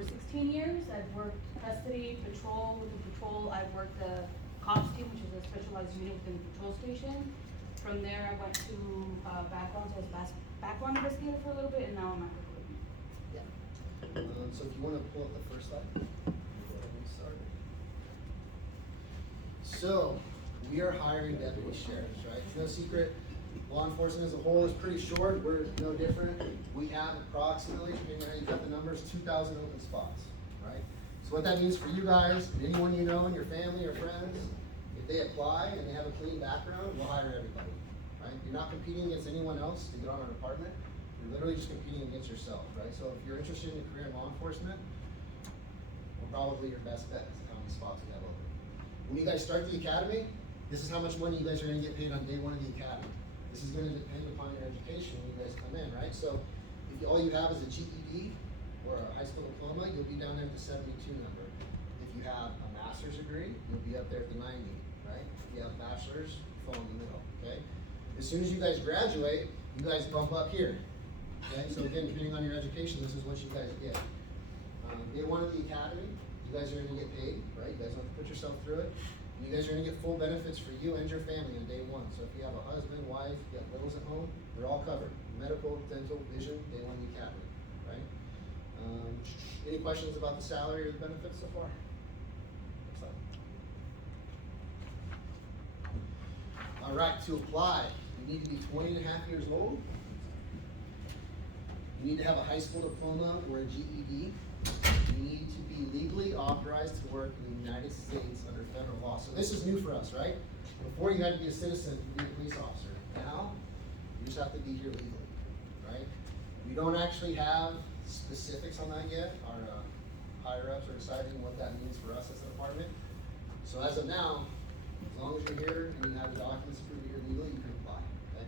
for 16 years. I've worked custody, patrol with the patrol. I've worked the cops team, which is a specialized unit within the patrol station. From there, I went to background, so I was background investigator for a little bit, and now I'm at the police. So if you want to pull up the first slide, we'll go ahead and start. So we are hiring deputy sheriffs, right? It's no secret. Law enforcement as a whole is pretty short. We're no different. We have approximately, you got the numbers, 2,000 open spots, right? So what that means for you guys, and anyone you know in your family or friends, if they apply and they have a clean background, we'll hire everybody, right? You're not competing against anyone else to get on our department. You're literally just competing against yourself, right? So if you're interested in a career in law enforcement, we're probably your best bet to how many spots we have open. When you guys start the academy, this is how much money you guys are gonna get paid on day one of the academy. This is gonna depend upon your education when you guys come in, right? So if all you have is a GED or a high school diploma, you'll be down there at the 72 number. If you have a master's degree, you'll be up there at the 90, right? If you have a bachelor's, you fall in the middle, okay? As soon as you guys graduate, you guys bump up here, okay? So again, depending on your education, this is what you guys get. Day one of the academy, you guys are gonna get paid, right? You guys don't have to put yourself through it. And you guys are gonna get full benefits for you and your family on day one. So if you have a husband, wife, you have littles at home, they're all covered. Medical, dental, vision, day one of the academy, right? Any questions about the salary or the benefits so far? Next slide. All right, to apply, you need to be 20 and a half years old. You need to have a high school diploma or a GED. You need to be legally authorized to work in the United States under federal law. So this is new for us, right? Before you had to be a citizen to be a police officer. Now, you just have to be here legally, right? We don't actually have specifics on that yet. Our higher ups are deciding what that means for us as a department. So as of now, as long as you're here and you have the documents to prove you're legally, you can apply, okay?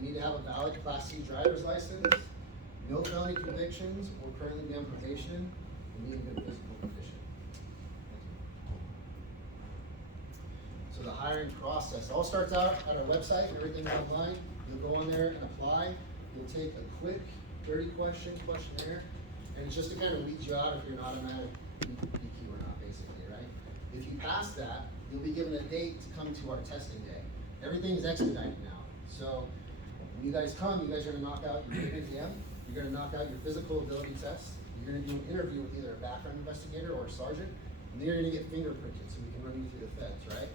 You need to have a valid Class C driver's license, no felony convictions, or currently be on probation, and need a good physical condition. So the hiring process all starts out at our website. Everything's online. You'll go on there and apply. You'll take a quick 30-question questionnaire, and it's just to kind of weed you out if you're an automatic PQ or not, basically, right? If you pass that, you'll be given a date to come to our testing day. Everything is expedited now. So when you guys come, you guys are gonna knock out your written exam, you're gonna knock out your physical ability test, you're gonna do an interview with either a background investigator or a sergeant, and then you're gonna get fingerprinted so we can run you through the feds, right?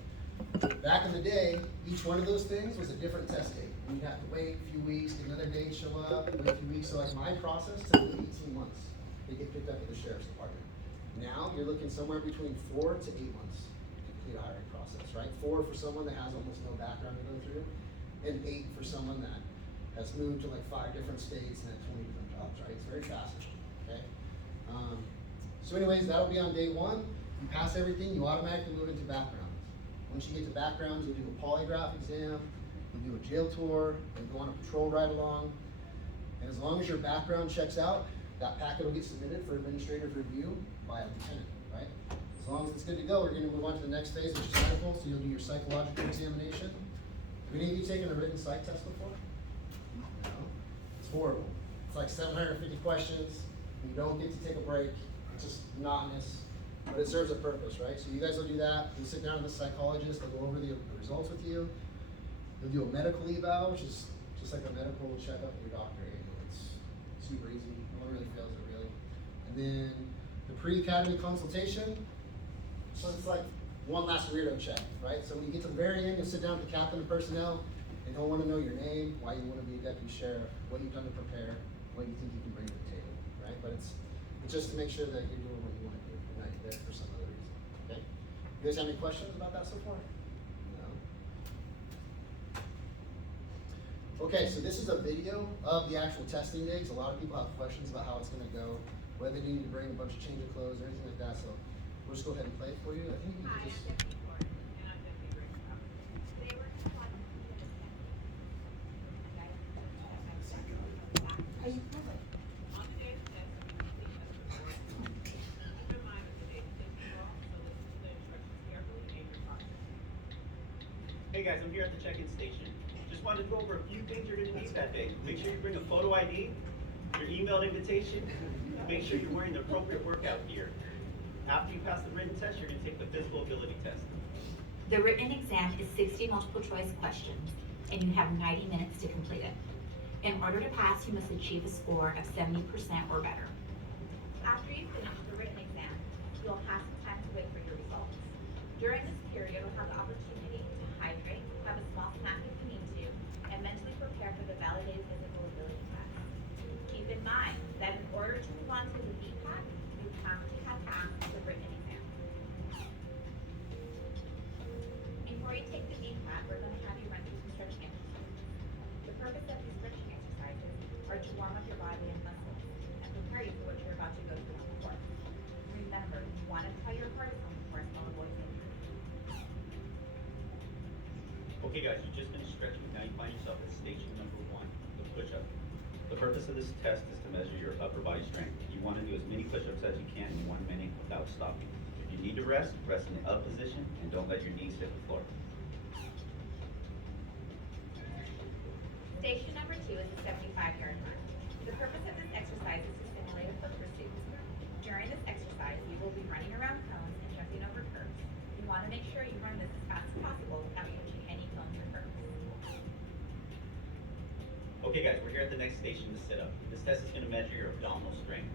Back in the day, each one of those things was a different test date. You'd have to wait a few weeks, get another date show up, wait a few weeks. So like my process took 18 months to get picked up at the sheriff's department. Now you're looking somewhere between 4 to 8 months to complete a hiring process, right? 4 for someone that has almost no background to go through, and 8 for someone that has moved to like 5 different states and had 20 different jobs, right? It's very fast, okay? So anyways, that'll be on day one. You pass everything, you automatically move into background. Once you get to backgrounds, you'll do a polygraph exam, you'll do a jail tour, and go on a patrol ride along. And as long as your background checks out, that packet will get submitted for administrative review by a lieutenant, right? As long as it's good to go, we're gonna move on to the next phase, which is medical, so you'll do your psychological examination. Have any of you taken a written psych test before? No? It's horrible. It's like 750 questions, you don't get to take a break, it's just monotonous. But it serves a purpose, right? So you guys will do that. You'll sit down with the psychologist. They'll go over the results with you. You'll do a medical eval, which is just like a medical checkup with your doctor. It's super easy. No one really fails it, really. And then the pre-academy consultation. So it's like one last weirdo check, right? So when you get to the very end, you'll sit down with the captain of personnel, and he'll want to know your name, why you want to be a deputy sheriff, what you've done to prepare, what you think you can bring to the table, right? But it's just to make sure that you're doing what you want to do, not there for some other reason, okay? You guys have any questions about that so far? No? Okay, so this is a video of the actual testing day, 'cause a lot of people have questions about how it's gonna go, whether they need to bring a bunch of change of clothes or anything like that, so we'll just go ahead and play it for you. I think you can Hi, just... I'm Deputy Ford, and I'm Deputy Rick. Today we're going to talk about Are you covered? on today's test, we complete as a report. Keep in mind that today's test is wrong, so listen to the instructions carefully and your process. Hey guys, I'm here at the check-in station. Just wanted to go over a few things you're gonna need that day. Make sure you bring a photo ID, your emailed invitation, make sure you're wearing the appropriate workout gear. After you pass the written test, you're gonna take the physical ability test. The written exam is 60 multiple choice questions, and you have 90 minutes to complete it. In order to pass, you must achieve a score of 70% or better. After you finish the written exam, you'll have some time to wait for your results. During this period, you'll have the opportunity to hydrate, have a small snack if you need to, and mentally prepare for the validated physical ability test. Keep in mind that in order to move on to the VPAT, you have to have passed the written exam. Before you take the VPAT, we're going to have you run through some stretching exercises. The purpose of these stretching exercises are to warm up your body and muscles and prepare you for what you're about to go through on the course. Remember, you want to try your hardest on the course while avoiding injury. Okay guys, you just finished stretching, now you find yourself at station number 1, the push-up. The purpose of this test is to measure your upper body strength. You want to do as many push-ups as you can in 1 minute without stopping. If you need to rest, rest in the up position and don't let your knees hit the floor. Station number 2 is a 75-yard run. The purpose of this exercise is to simulate a foot pursuit. During this exercise, you will be running around cones and jumping over curves. You want to make sure you run this as fast as possible without touching any cones or curves. Okay guys, we're here at the next station, the sit-up. This test is going to measure your abdominal strength.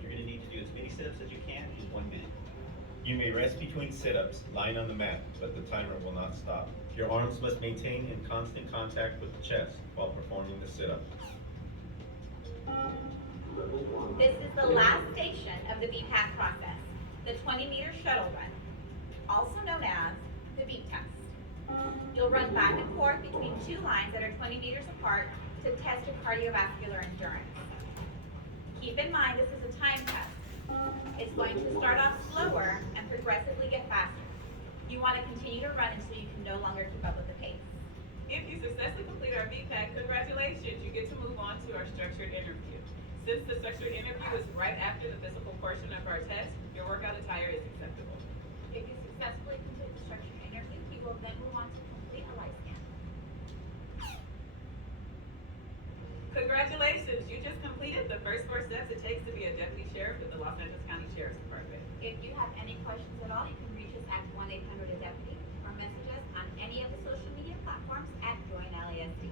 You're going to need to do as many sit-ups as you can in 1 minute. You may rest between sit-ups, lying on the mat, but the timer will not stop. Your arms must maintain in constant contact with the chest while performing the sit-up. This is the last station of the VPAT process, the 20-meter shuttle run, also known as the beep test. You'll run back and forth between 2 lines that are 20 meters apart to test your cardiovascular endurance. Keep in mind this is a time test. It's going to start off slower and progressively get faster. You want to continue to run until you can no longer keep up with the pace. If you successfully complete our VPAC, congratulations, you get to move on to our structured interview. Since the structured interview is right after the physical portion of our test, your workout attire is acceptable. If you successfully complete the structured interview, you will then move on to complete a life scan. Congratulations, you just completed the first 4 steps it takes to be a deputy sheriff with the Los Angeles County Sheriff's Department. If you have any questions at all, you can reach us at 1-800-A-DEPUTY or message us on any of the social media platforms at Join LASD.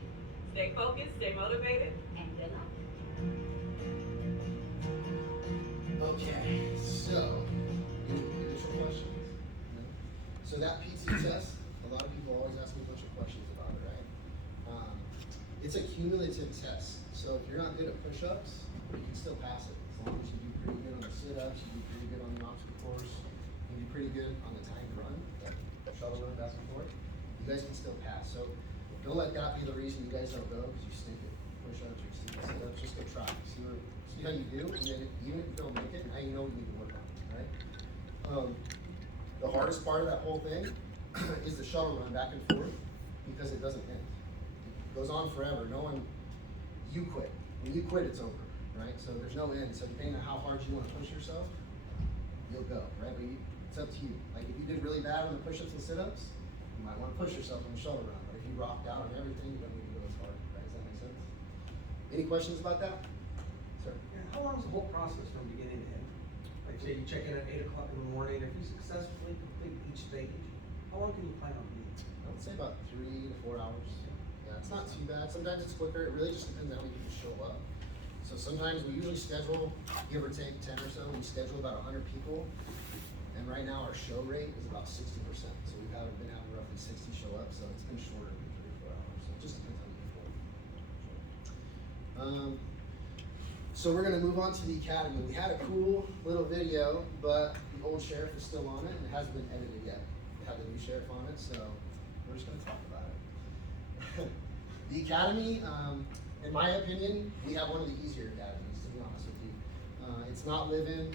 Stay focused, stay motivated. And good luck. Okay, so, any additional questions? No? So that PT test, a lot of people always ask me a bunch of questions about it, right? It's a cumulative test, so if you're not good at push-ups, you can still pass it. As long as you do pretty good on the sit-ups, you do pretty good on the obstacle course, you do pretty good on the timed run, that shuttle run back and forth, you guys can still pass. So don't let that be the reason you guys don't go, because you stink at push-ups or you stink at sit-ups. Just go try, see how you do, and then even if you don't make it, now you know what you need to work on, right? The hardest part of that whole thing is the shuttle run back and forth, because it doesn't end. It goes on forever. You quit. When you quit, it's over, right? So there's no end. So depending on how hard you want to push yourself, you'll go, right? But it's up to you. Like if you did really bad on the push-ups and sit-ups, you might want to push yourself on the shuttle run. But if you rocked out on everything, you don't need to go as hard, right? Does that make sense? Any questions about that? Sir? Yeah, how long is the whole process from beginning to end? Like say you check in at 8 o'clock in the morning, if you successfully complete each stage, how long can you plan on being? I would say about 3 to 4 hours. Yeah, it's not too bad. Sometimes it's quicker. It really just depends on how many people show up. So sometimes we usually schedule, give or take 10 or so, we schedule about 100 people. And right now our show rate is about 60%. So we've been having roughly 60 show up, so it's been shorter than 3 or 4 hours. So it just depends on the people. So we're gonna move on to the academy. We had a cool little video, but the old sheriff is still on it and it hasn't been edited yet. We have the new sheriff on it, so we're just gonna talk about it. The academy, in my opinion, we have one of the easier academies, to be honest with you. It's not live-in.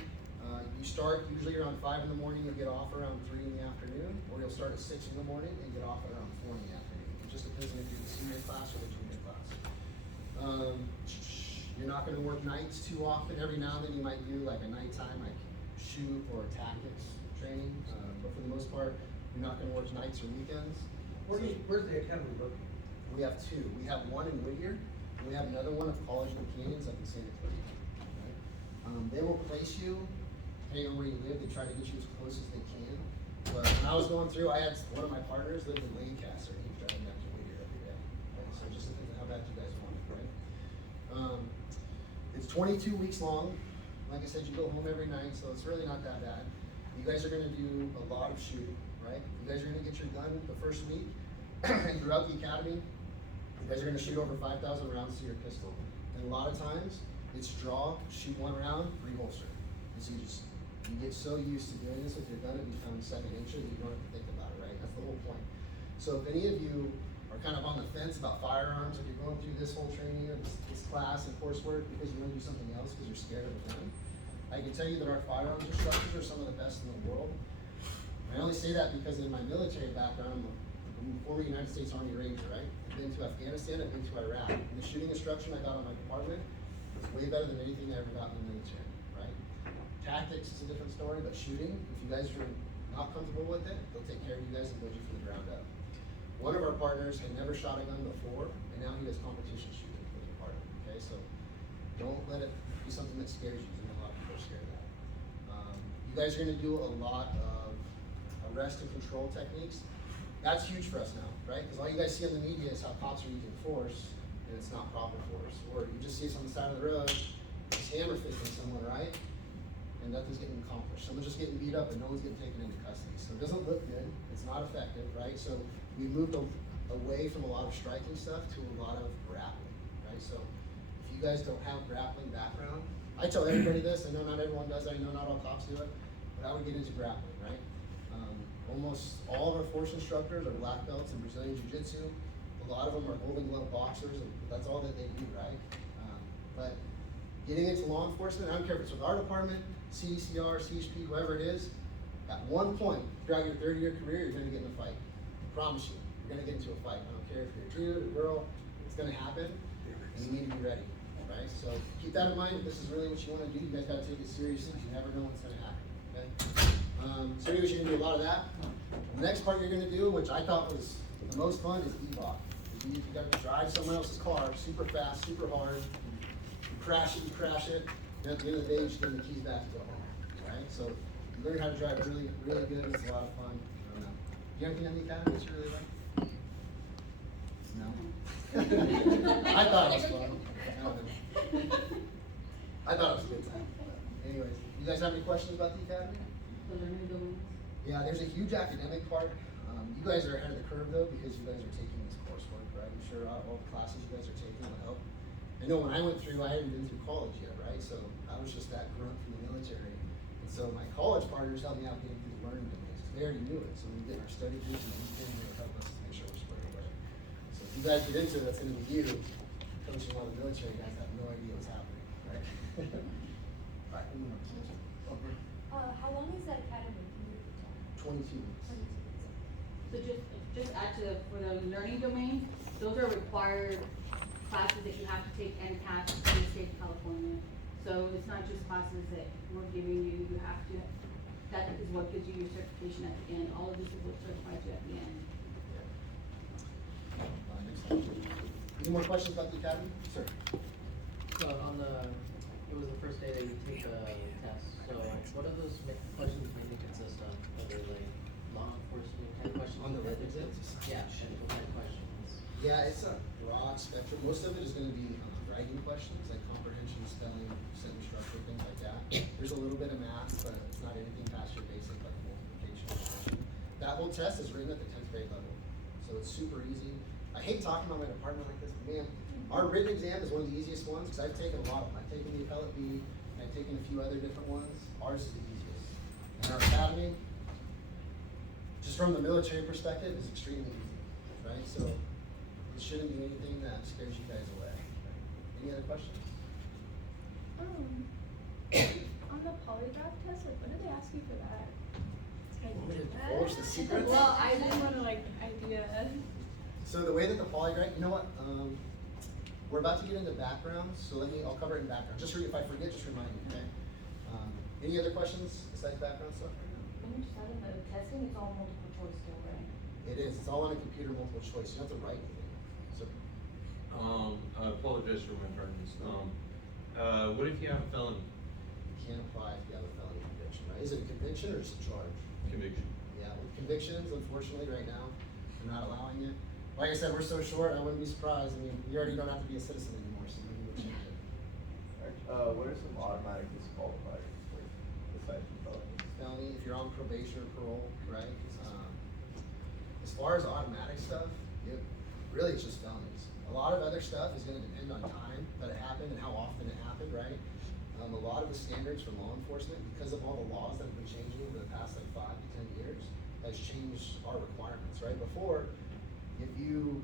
You start usually around 5 in the morning, you'll get off around 3 in the afternoon, or you'll start at 6 in the morning and get off at around 4 in the afternoon. It just depends on if you're the senior class or the junior class. You're not gonna work nights too often. Every now and then you might do like a nighttime, like shoot or tactics training, but for the most part, you're not gonna work nights or weekends. Where's the academy located? We have 2. We have one in Whittier, and we have another one at College of the Canyons up in Santa Clarita. Right? They will place you, depending on where you live, they try to get you as close as they can. But when I was going through, I had one of my partners lived in Lancaster, and he was driving down to Whittier every day. Okay, so just depends on how bad you guys want it, right? It's 22 weeks long. Like I said, you go home every night, so it's really not that bad. You guys are gonna do a lot of shooting, right? You guys are gonna get your gun the first week, and throughout the academy, you guys are gonna shoot over 5,000 rounds to your pistol. And a lot of times, it's draw, shoot one round, reholster. And so you get so used to doing this with your gun, it becomes second nature that you don't have to think about it, right? That's the whole point. So if any of you are kind of on the fence about firearms, if you're going through this whole training or this class and coursework because you want to do something else because you're scared of a gun, I can tell you that our firearms instructors are some of the best in the world. I only say that because in my military background, I'm a former United States Army Ranger, right? I've been to Afghanistan, I've been to Iraq. And the shooting instruction I got on my department was way better than anything I ever got in the military, right? Tactics is a different story, but shooting, if you guys are not comfortable with it, they'll take care of you guys and build you from the ground up. One of our partners had never shot a gun before, and now he does competition shooting for the department, okay? So don't let it be something that scares you, because I know a lot of people are scared of that. You guys are gonna do a lot of arrest and control techniques. That's huge for us now, right? Because all you guys see on the media is how cops are using force, and it's not proper force. Or you just see us on the side of the road, just hammer fisting someone, right? And nothing's getting accomplished. Someone's just getting beat up and no one's getting taken into custody. So it doesn't look good, it's not effective, right? So we moved away from a lot of striking stuff to a lot of grappling, right? So if you guys don't have grappling background, I tell everybody this, I know not everyone does, I know not all cops do it, but I would get into grappling, right? Almost all of our force instructors are black belts in Brazilian Jiu-Jitsu. A lot of them are Golden Glove boxers, and that's all that they do, right? But getting into law enforcement, I don't care if it's with our department, CDCR, CHP, whoever it is, at one point throughout your 30-year career, you're gonna get in a fight. I promise you, you're gonna get into a fight. I don't care if you're a dude, a girl, it's gonna happen, and you need to be ready, right? So keep that in mind. If this is really what you wanna do, you guys gotta take it seriously. You never know what's gonna happen, okay? So anyways, you're gonna do a lot of that. The next part you're gonna do, which I thought was the most fun, is EVOC. You got to drive someone else's car super fast, super hard. You crash it, and at the end of the day, you just give them the keys back to go home, right? So you learn how to drive really, really good. It's a lot of fun. I don't know. Do you have anything on the academy that you really like? No? I thought it was fun. I don't know. I thought it was a good time. Anyways, you guys have any questions about the academy? The learning domains. Yeah, there's a huge academic part. You guys are ahead of the curve though, because you guys are taking this coursework, right? I'm sure all the classes you guys are taking will help. I know when I went through, I hadn't been through college yet, right? So I was just that grunt from the military. And so my college partners helped me out getting through the learning domains, because they already knew it. So when we get our study groups and everything, they help us to make sure we're squared away. So if you guys get into it, that's gonna be you. Coaching a lot of military guys have no idea what's happening, right? All right, moving on. How long is that academy? 22 weeks. So just add to for the learning domain, those are required classes that you have to take and pass in the state of California. So it's not just classes that we're giving you, you have to, that is what gives you your certification at the end. All of this is what certifies you at the end. Any more questions about the academy? Sir. So it was the first day that you take the test, so what are those questions mainly consist of? Are they like law enforcement kind of questions? On the written exams? Yeah, and what kind of questions? Yeah, it's a broad spectrum. Most of it is gonna be writing questions, like comprehension, spelling, sentence structure, things like that. There's a little bit of math, but it's not anything past your basic, like multiplication or addition. That whole test is written at the 10th grade level, so it's super easy. I hate talking about my department like this, but man, our written exam is one of the easiest ones, because I've taken a lot of them. I've taken the appellate B, and I've taken a few other different ones. Ours is the easiest. And our academy, just from the military perspective, is extremely easy, right? So it shouldn't be anything that scares you guys away. Any other questions? On the polygraph test, like, what do they ask you for that? Want me to divulge the secrets? Well, I just want to like idea. So the way that the polygraph, you know what? We're about to get into backgrounds, so I'll cover it in background. If I forget, just remind me, okay? Any other questions besides background stuff right now? When you started the testing, it's all multiple choice still, right? It is. It's all on a computer, multiple choice. You don't have to write anything. So, I apologize for my pardons. What if you have a felony? can't apply if you have a felony conviction, right? Is it a conviction or just a charge? Conviction. Yeah, with convictions, unfortunately, right now, they're not allowing it. Like I said, we're so short, I wouldn't be surprised. I mean, you already don't have to be a citizen anymore, so maybe we'll change it. What are some automatic disqualifiers, like, aside from felonies? Felony, if you're on probation or parole, right? As far as automatic stuff, really it's just felonies. A lot of other stuff is gonna depend on time that it happened and how often it happened, right? A lot of the standards for law enforcement, because of all the laws that have been changing over the past like 5 to 10 years, has changed our requirements, right? Before, if you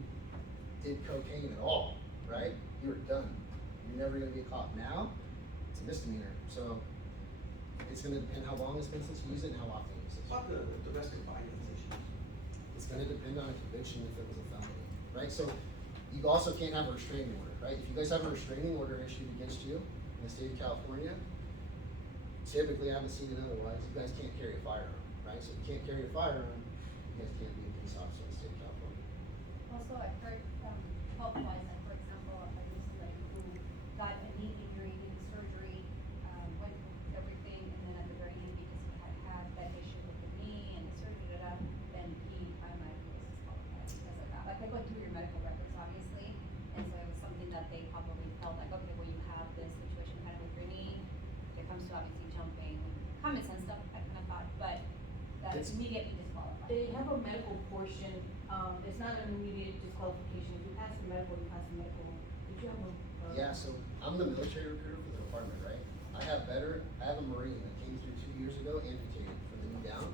did cocaine at all, right, you were done. You're never gonna be a cop. Now, it's a misdemeanor, so it's gonna depend how long it's been since you used it and how often you use it. About the domestic violence issue. It's gonna depend on a conviction if it was a felony, right? So you also can't have a restraining order, right? If you guys have a restraining order issued against you in the state of California, typically, I haven't seen it otherwise, you guys can't carry a firearm, right? So if you can't carry a firearm, you guys can't be a police officer in the state of California. Also, I've heard, health-wise, like, for example, I knew somebody who got a knee injury, needed surgery, went through everything, and then at the very end, because he had had that issue with the knee and the surgery, then he automatically was disqualified because of that. Like, they went through your medical records, obviously, and so it was something that they probably felt like, okay, well, you have this situation kind of with your knee, it comes to obviously jumping, common sense stuff, I kind of thought, but that's It's- immediately disqualified. They have a medical portion, it's not an immediate disqualification, if you pass the medical, you pass the medical. Did you have a? Yeah, so I'm the military recruiter for the department, right? I have a Marine that came through 2 years ago, amputated from the knee down.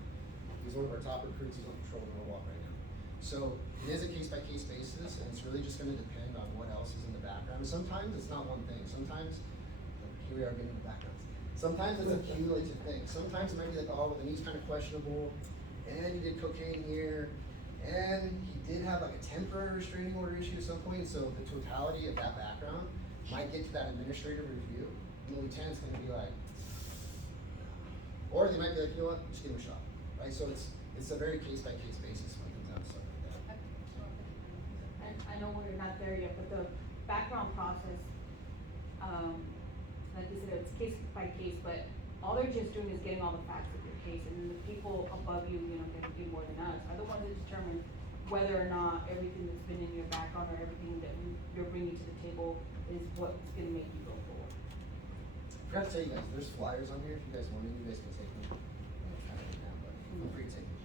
He's one of our top recruits, he's on patrol in Norwalk right now. So it is a case-by-case basis, and it's really just gonna depend on what else is in the background. And sometimes it's not one thing, sometimes, here we are getting the backgrounds. Sometimes it's a cumulative thing. Sometimes it might be like, oh, well, the knee's kind of questionable, and he did cocaine here, and he did have like a temporary restraining order issue at some point, so the totality of that background might get to that administrative review, and the lieutenant's gonna be like, or they might be like, you know what, just give him a shot, right? So it's a very case-by-case basis when it comes down to stuff like that. And I know we're not there yet, but the background process, like you said, it's case by case, but all they're just doing is getting all the facts of your case, and then the people above you, you know, that do more than us, are the ones that determine whether or not everything that's been in your background or everything that you're bringing to the table is what's gonna make you go forward. I forgot to tell you guys, there's flyers on here, if you guys want them, you guys can take them. I don't have them now, but feel free to take them.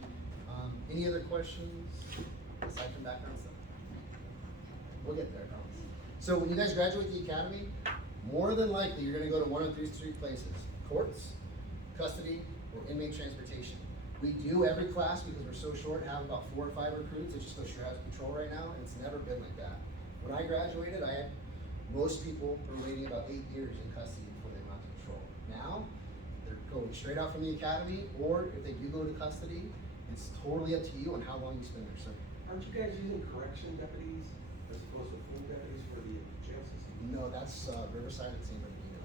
Any other questions aside from background stuff? We'll get there, I promise. So when you guys graduate the academy, more than likely, you're gonna go to one of these 3 places: courts, custody, or inmate transportation. We do every class, because we're so short, have about 4 or 5 recruits that just go straight out to patrol right now, and it's never been like that. When I graduated, most people were waiting about 8 years in custody before they went to patrol. Now, they're going straight out from the academy, or if they do go to custody, it's totally up to you on how long you spend there. So, Aren't you guys using correction deputies as opposed to full deputies for the jail system? no, that's Riverside and San Bernardino.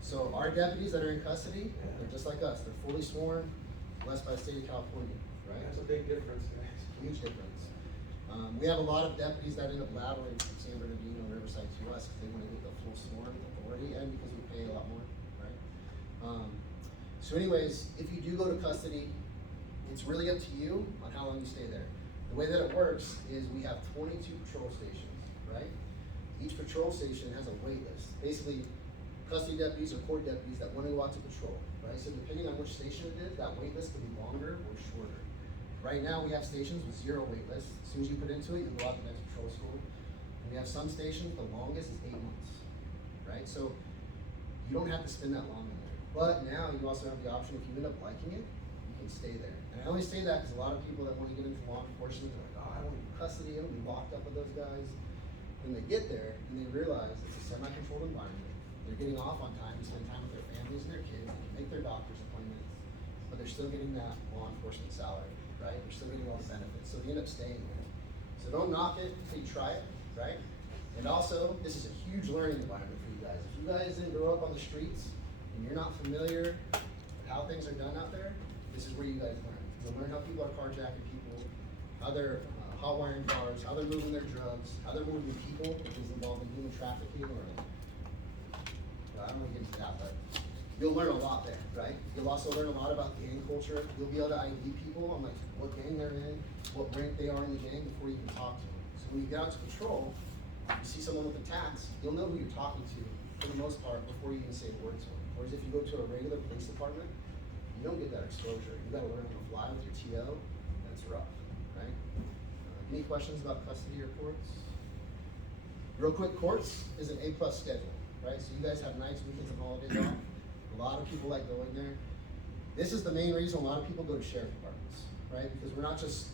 So our deputies that are in custody, they're just like us. They're fully sworn, blessed by the state of California, right? That's a big difference, guys. Huge difference. We have a lot of deputies that end up laterally from San Bernardino and Riverside to us because they want to get the full sworn authority, and because we pay a lot more, right? So anyways, if you do go to custody, it's really up to you on how long you stay there. The way that it works is we have 22 patrol stations, right? Each patrol station has a wait list. Basically, custody deputies or court deputies that want to go out to patrol, right? So depending on which station it is, that wait list can be longer or shorter. Right now, we have stations with 0 wait lists. As soon as you put into it, you go out to the next patrol school. And we have some stations, the longest is 8 months, right? So you don't have to spend that long in there. But now you also have the option, if you end up liking it, you can stay there. And I only say that because a lot of people that want to get into law enforcement, they're like, oh, I want to be custody, I want to be locked up with those guys. When they get there and they realize it's a semi-controlled environment, they're getting off on time to spend time with their families and their kids, they can make their doctor's appointments, but they're still getting that law enforcement salary, right? They're still getting all the benefits, so they end up staying there. So don't knock it until you try it, right? And also, this is a huge learning environment for you guys. If you guys didn't grow up on the streets and you're not familiar with how things are done out there, this is where you guys learn. You'll learn how people are carjacking people, how they're hot wiring cars, how they're moving their drugs, how they're moving people, which is involved in human trafficking, or I don't want to get into that, but you'll learn a lot there, right? You'll also learn a lot about gang culture. You'll be able to ID people on like what gang they're in, what rank they are in the gang before you can talk to them. So when you get out to patrol, you see someone with a tax, you'll know who you're talking to for the most part before you even say a word to them. Whereas if you go to a regular police department, you don't get that exposure. You gotta learn on the fly with your TO. That's rough, right? Any questions about custody or courts? Real quick, courts is an A+ schedule, right? So you guys have nights, weekends, and holidays off. A lot of people like going there. This is the main reason a lot of people go to sheriff departments, right? Because we're not just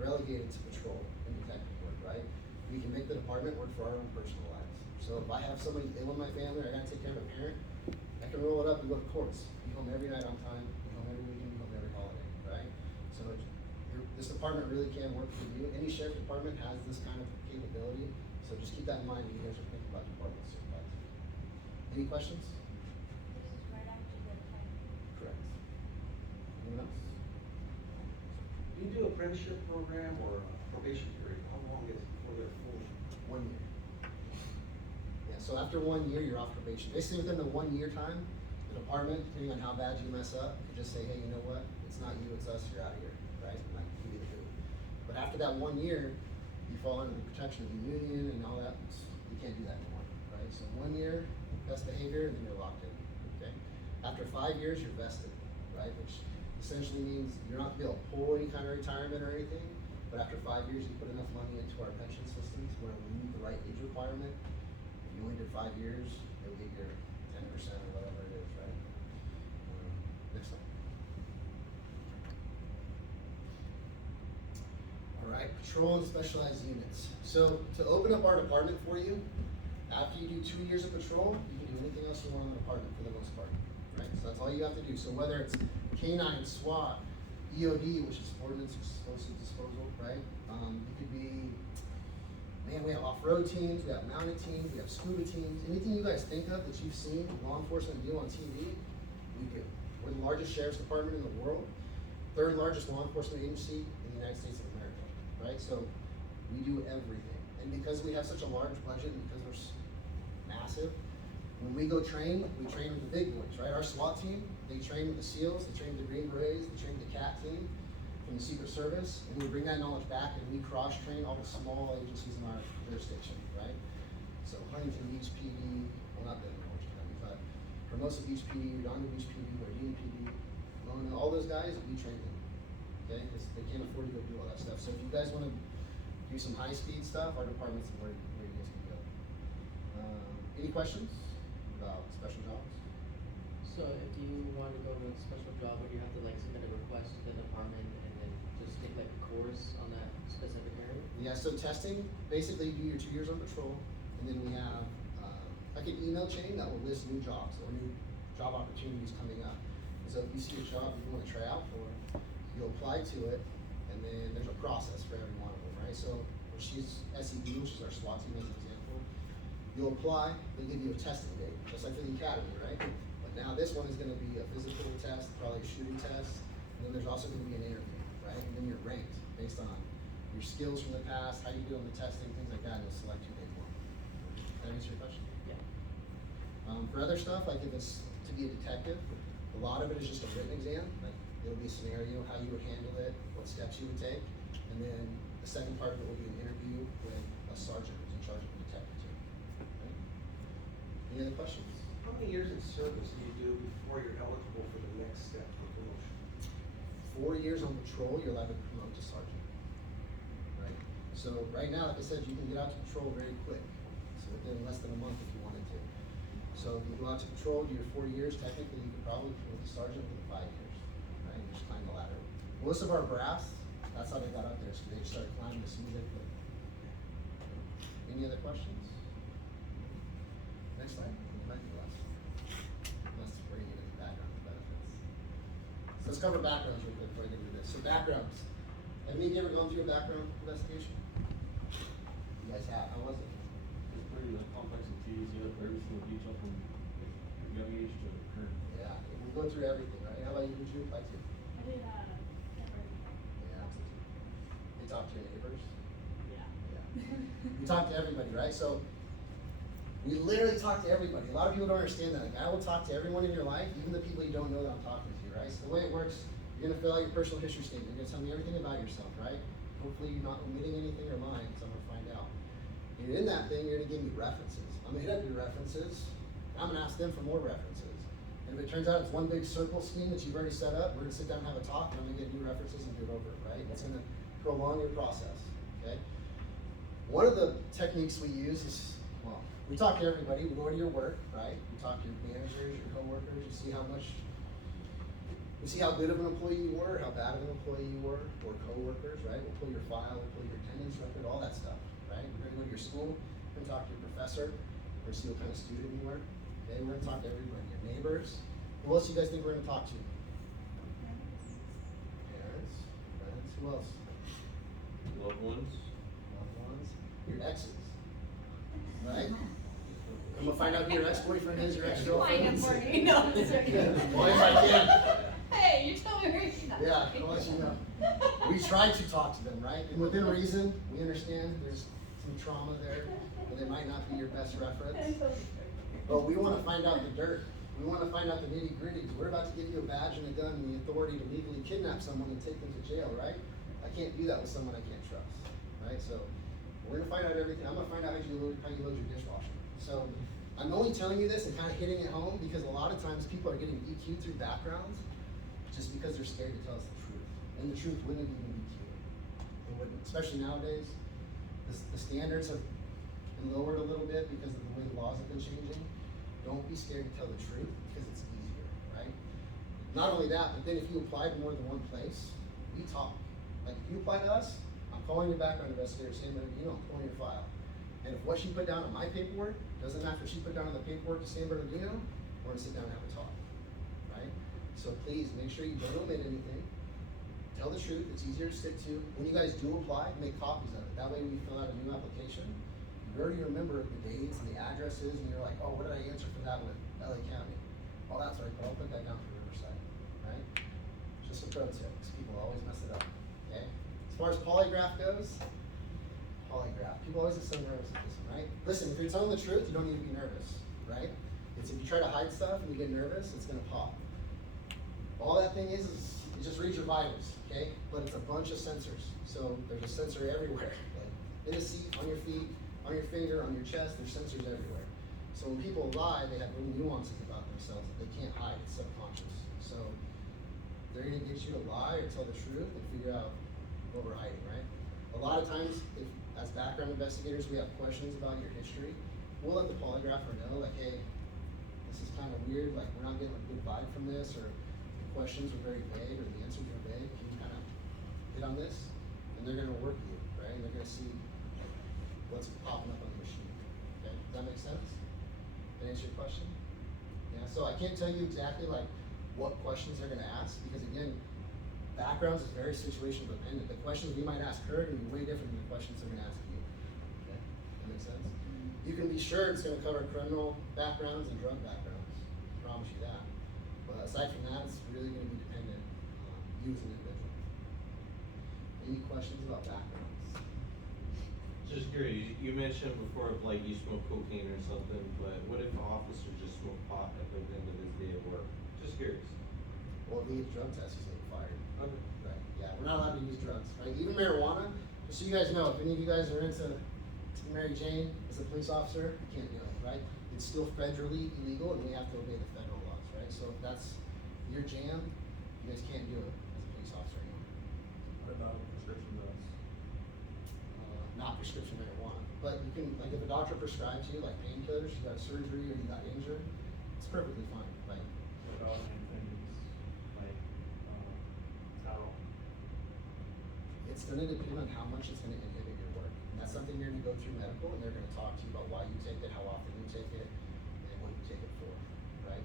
relegated to patrol and detective work, right? We can make the department work for our own personal lives. So if I have somebody ill in my family, or I gotta take care of a parent, I can roll it up and go to courts. Be home every night on time, be home every weekend, be home every holiday, right? So this department really can work for you. Any sheriff department has this kind of capability. So just keep that in mind when you guys are thinking about department supervisors. Any questions? This is right after the time. Correct. Anyone else? Do you do apprenticeship program or probation period? How long is it before they're full? 1 year. Yeah, so after 1 year, you're off probation. Basically within the 1 year time, the department, depending on how bad you mess up, can just say, hey, you know what? It's not you, it's us, you're out of here, right? And like, give you the boot. But after that 1 year, you fall under the protection of the union and all that. You can't do that anymore, right? So 1 year, best behavior, and then you're locked in, okay? After 5 years, you're vested, right? Which essentially means you're not gonna be able to pull any kind of retirement or anything, but after 5 years, you put enough money into our pension systems where we meet the right age requirement. If you only did 5 years, it'll get your 10% or whatever it is, right? Next slide. All right, patrol and specialized units. So to open up our department for you, after you do 2 years of patrol, you can do anything else you want in the department for the most part, right? So that's all you have to do. So whether it's K9, SWAT, EOD, which is Ordnance Explosive Disposal, right? It could be, man, we have off-road teams, we have mounted teams, we have scuba teams. Anything you guys think of that you've seen law enforcement do on TV, we do. We're the largest sheriff's department in the world, third largest law enforcement agency in the United States of America, right? So we do everything. And because we have such a large budget and because we're massive, when we go train, we train with the big boys, right? Our SWAT team, they train with the SEALs, they train with the Green Berets, they train with the CAT team from the Secret Service, and we bring that knowledge back and we cross-train all the small agencies in our jurisdiction, right? So Huntington Beach PD, well not Benton Orange County, but Hermosa Beach PD, Redondo Beach PD, Verdine PD, Lona, all those guys, we train them, okay? Because they can't afford to go do all that stuff. So if you guys wanna do some high-speed stuff, our department's where you guys can go. Any questions about special jobs? So if you want to go to a special job, would you have to like submit a request to the department and then just take like a course on that specific area? Yeah, so testing, basically you do your 2 years on patrol, and then we have, like an email chain that will list new jobs or new job opportunities coming up. So if you see a job you wanna try out for, you'll apply to it, and then there's a process for every one of them, right? So, she's SEB, which is our SWAT team as an example. You'll apply, they'll give you a testing date, just like for the academy, right? But now this one is gonna be a physical test, probably a shooting test, and then there's also gonna be an interview, right? And then you're ranked based on your skills from the past, how you do on the testing, things like that, and they'll select you day one. Does that answer your question? Yeah. For other stuff, like if it's to be a detective, a lot of it is just a written exam, like it'll be a scenario, how you would handle it, what steps you would take, and then the second part of it will be an interview with a sergeant who's in charge of the detective team. Okay? Any other questions? How many years in service do you do before you're eligible for the next step for promotion? 4 years on patrol, you're allowed to promote to sergeant. Right? So right now, like I said, you can get out to patrol very quick. So within less than a month if you wanted to. So if you go out to patrol, do your 4 years, technically you could probably promote to sergeant within 5 years. Right? You just climb the ladder. Most of our brass, that's how they got up there, so they just started climbing as soon as they could. Any other questions? Next slide. Might be the last one. Unless we're gonna get into background and benefits. So let's cover backgrounds real quick before I get into this. So backgrounds. Have any of you ever gone through a background investigation? You guys have. How was it? It's pretty complex and tedious. You have every single detail from young age to current. Yeah. We go through everything, right? How about you? Did you apply to? I did, Yeah. You talk to your neighbors? yeah. Yeah. You talk to everybody, right? So We literally talk to everybody. A lot of people don't understand that. Like, I will talk to everyone in your life, even the people you don't know that I'm talking to, right? So the way it works, you're gonna fill out your personal history statement. You're gonna tell me everything about yourself, right? Hopefully you're not omitting anything or lying, because I'm gonna find out. And in that thing, you're gonna give me references. I'm gonna hit up your references. I'm gonna ask them for more references. And if it turns out it's one big circle scheme that you've already set up, we're gonna sit down and have a talk, and I'm gonna get new references and do it over, right? It's gonna prolong your process, okay? One of the techniques we use is, well, we talk to everybody. We go to your work, right? We talk to your managers, your coworkers. You see how much, we see how good of an employee you were, how bad of an employee you were, or coworkers, right? We'll pull your file, we'll pull your attendance record, all that stuff, right? We're gonna go to your school, we're gonna talk to your professor, we're gonna see what kind of student you were. Okay, we're gonna talk to everybody, your neighbors. Who else you guys think we're gonna talk to? Parents, friends, who else? Loved ones. Loved ones, your exes, right? I'm gonna find out who your ex-boyfriend is, your ex-girlfriend. Find it for me. No, I'm just joking. Well, if I can. Hey, you told me where you're not. Yeah, I'll let you know. We try to talk to them, right? And within reason, we understand there's some trauma there, but they might not be your best reference. But we wanna find out the dirt. We wanna find out the nitty gritties. We're about to give you a badge and a gun and the authority to legally kidnap someone and take them to jail, right? I can't do that with someone I can't trust, right? So, we're gonna find out everything. I'm gonna find out how you load your dishwasher. So, I'm only telling you this and kind of hitting it home because a lot of times people are getting EQ'd through backgrounds just because they're scared to tell us the truth. And the truth wouldn't even be EQ. It wouldn't, especially nowadays. The standards have been lowered a little bit because of the way the laws have been changing. Don't be scared to tell the truth because it's easier, right? Not only that, but then if you apply to more than one place, we talk. Like if you apply to us, I'm calling your background investigator, San Bernardino, I'm pulling your file. And if what she put down on my paperwork doesn't match what she put down on the paperwork to San Bernardino, we're gonna sit down and have a talk, right? So please, make sure you don't omit anything. Tell the truth, it's easier to stick to. When you guys do apply, make copies of it. That way when you fill out a new application, you already remember the dates and the addresses, and you're like, oh, what did I answer for that with LA County? Oh, that's right, but I'll put that down for Riverside, right? Just a pro tip, because people always mess it up, okay? As far as polygraph goes, polygraph. People always get so nervous with this one, right? Listen, if you're telling the truth, you don't need to be nervous, right? It's if you try to hide stuff and you get nervous, it's gonna pop. All that thing is it just reads your vitals, okay? But it's a bunch of sensors. So there's a sensor everywhere. Like in the seat, on your feet, on your finger, on your chest, there's sensors everywhere. So when people lie, they have little nuances about themselves that they can't hide, it's subconscious. So they're gonna get you to lie or tell the truth and figure out what we're hiding, right? A lot of times, if as background investigators, we have questions about your history, we'll let the polygrapher know, like, hey, this is kind of weird, like, we're not getting a good vibe from this, or the questions are very vague, or the answers are vague, can you kind of hit on this? And they're gonna work you, right? And they're gonna see what's popping up on the machine, okay? Does that make sense? Did I answer your question? Yeah, so I can't tell you exactly, like, what questions they're gonna ask, because again, backgrounds is very situation dependent. The questions we might ask her are gonna be way different than the questions they're gonna ask you. Okay, that makes sense? You can be sure it's gonna cover criminal backgrounds and drug backgrounds. I promise you that. But aside from that, it's really gonna be dependent on you as an individual. Any questions about backgrounds? Just curious, you mentioned before if like you smoke cocaine or something, but what if an officer just smoked pot at the end of his day of work? Just curious. Well, if he needs drug tests, he's getting fired. Okay. Right, yeah, we're not allowed to use drugs, right? Even marijuana, just so you guys know, if any of you guys are into Mary Jane as a police officer, you can't do it, right? It's still federally illegal and we have to obey the federal laws, right? So if that's your jam, you guys can't do it as a police officer anymore. What about prescription drugs? Not prescription marijuana, but you can, like if a doctor prescribes you like painkillers, you got surgery or you got injured, it's perfectly fine, like. What about things like, towel? It's gonna depend on how much it's gonna inhibit your work. And that's something you're gonna go through medical and they're gonna talk to you about why you take it, how often you take it, and what you take it for, right?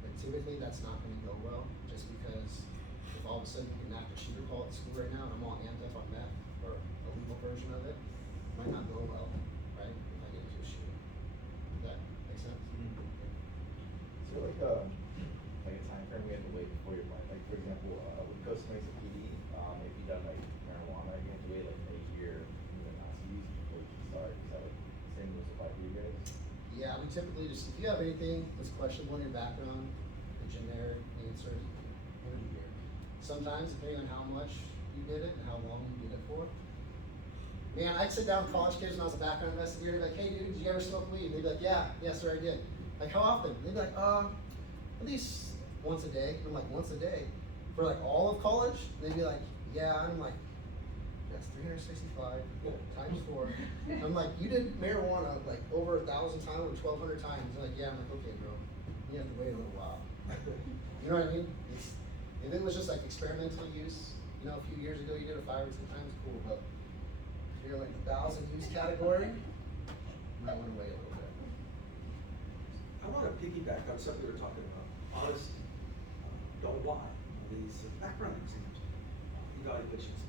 But typically that's not gonna go well, just because if all of a sudden you can act a shooter call at school right now and I'm all amped up on meth, or a legal version of it, might not go well, right? If I get into a shooting. Does that make sense? Is there like a time frame we have to wait before you're like for example, with Costa Mesa PD, if you done like marijuana, you have to wait like a year, even not use before you can start. Is that like the same was applied to you guys? just, if you have anything that's questionable in your background, a generic answer, interview here. Sometimes, depending on how much you did it and how long you did it for, man, I'd sit down with college kids when I was a background investigator, like, hey dude, did you ever smoke weed? They'd be like, yeah, yes sir, I did. Like, how often? They'd be like, at least once a day. I'm like, once a day? For like all of college? They'd be like, yeah. I'm like, that's 365 times 4. I'm like, you did marijuana like over 1,000 times or 1,200 times. They're like, yeah. I'm like, okay, bro, you have to wait a little while. You know what I mean? If it was just like experimental use, you know, a few years ago you did it 5 or 6 times, cool. But if you're like the 1,000 use category, you might want to wait a little bit. I wanna piggyback on something we were talking about, honesty, don't lie, these background exams, evaluations.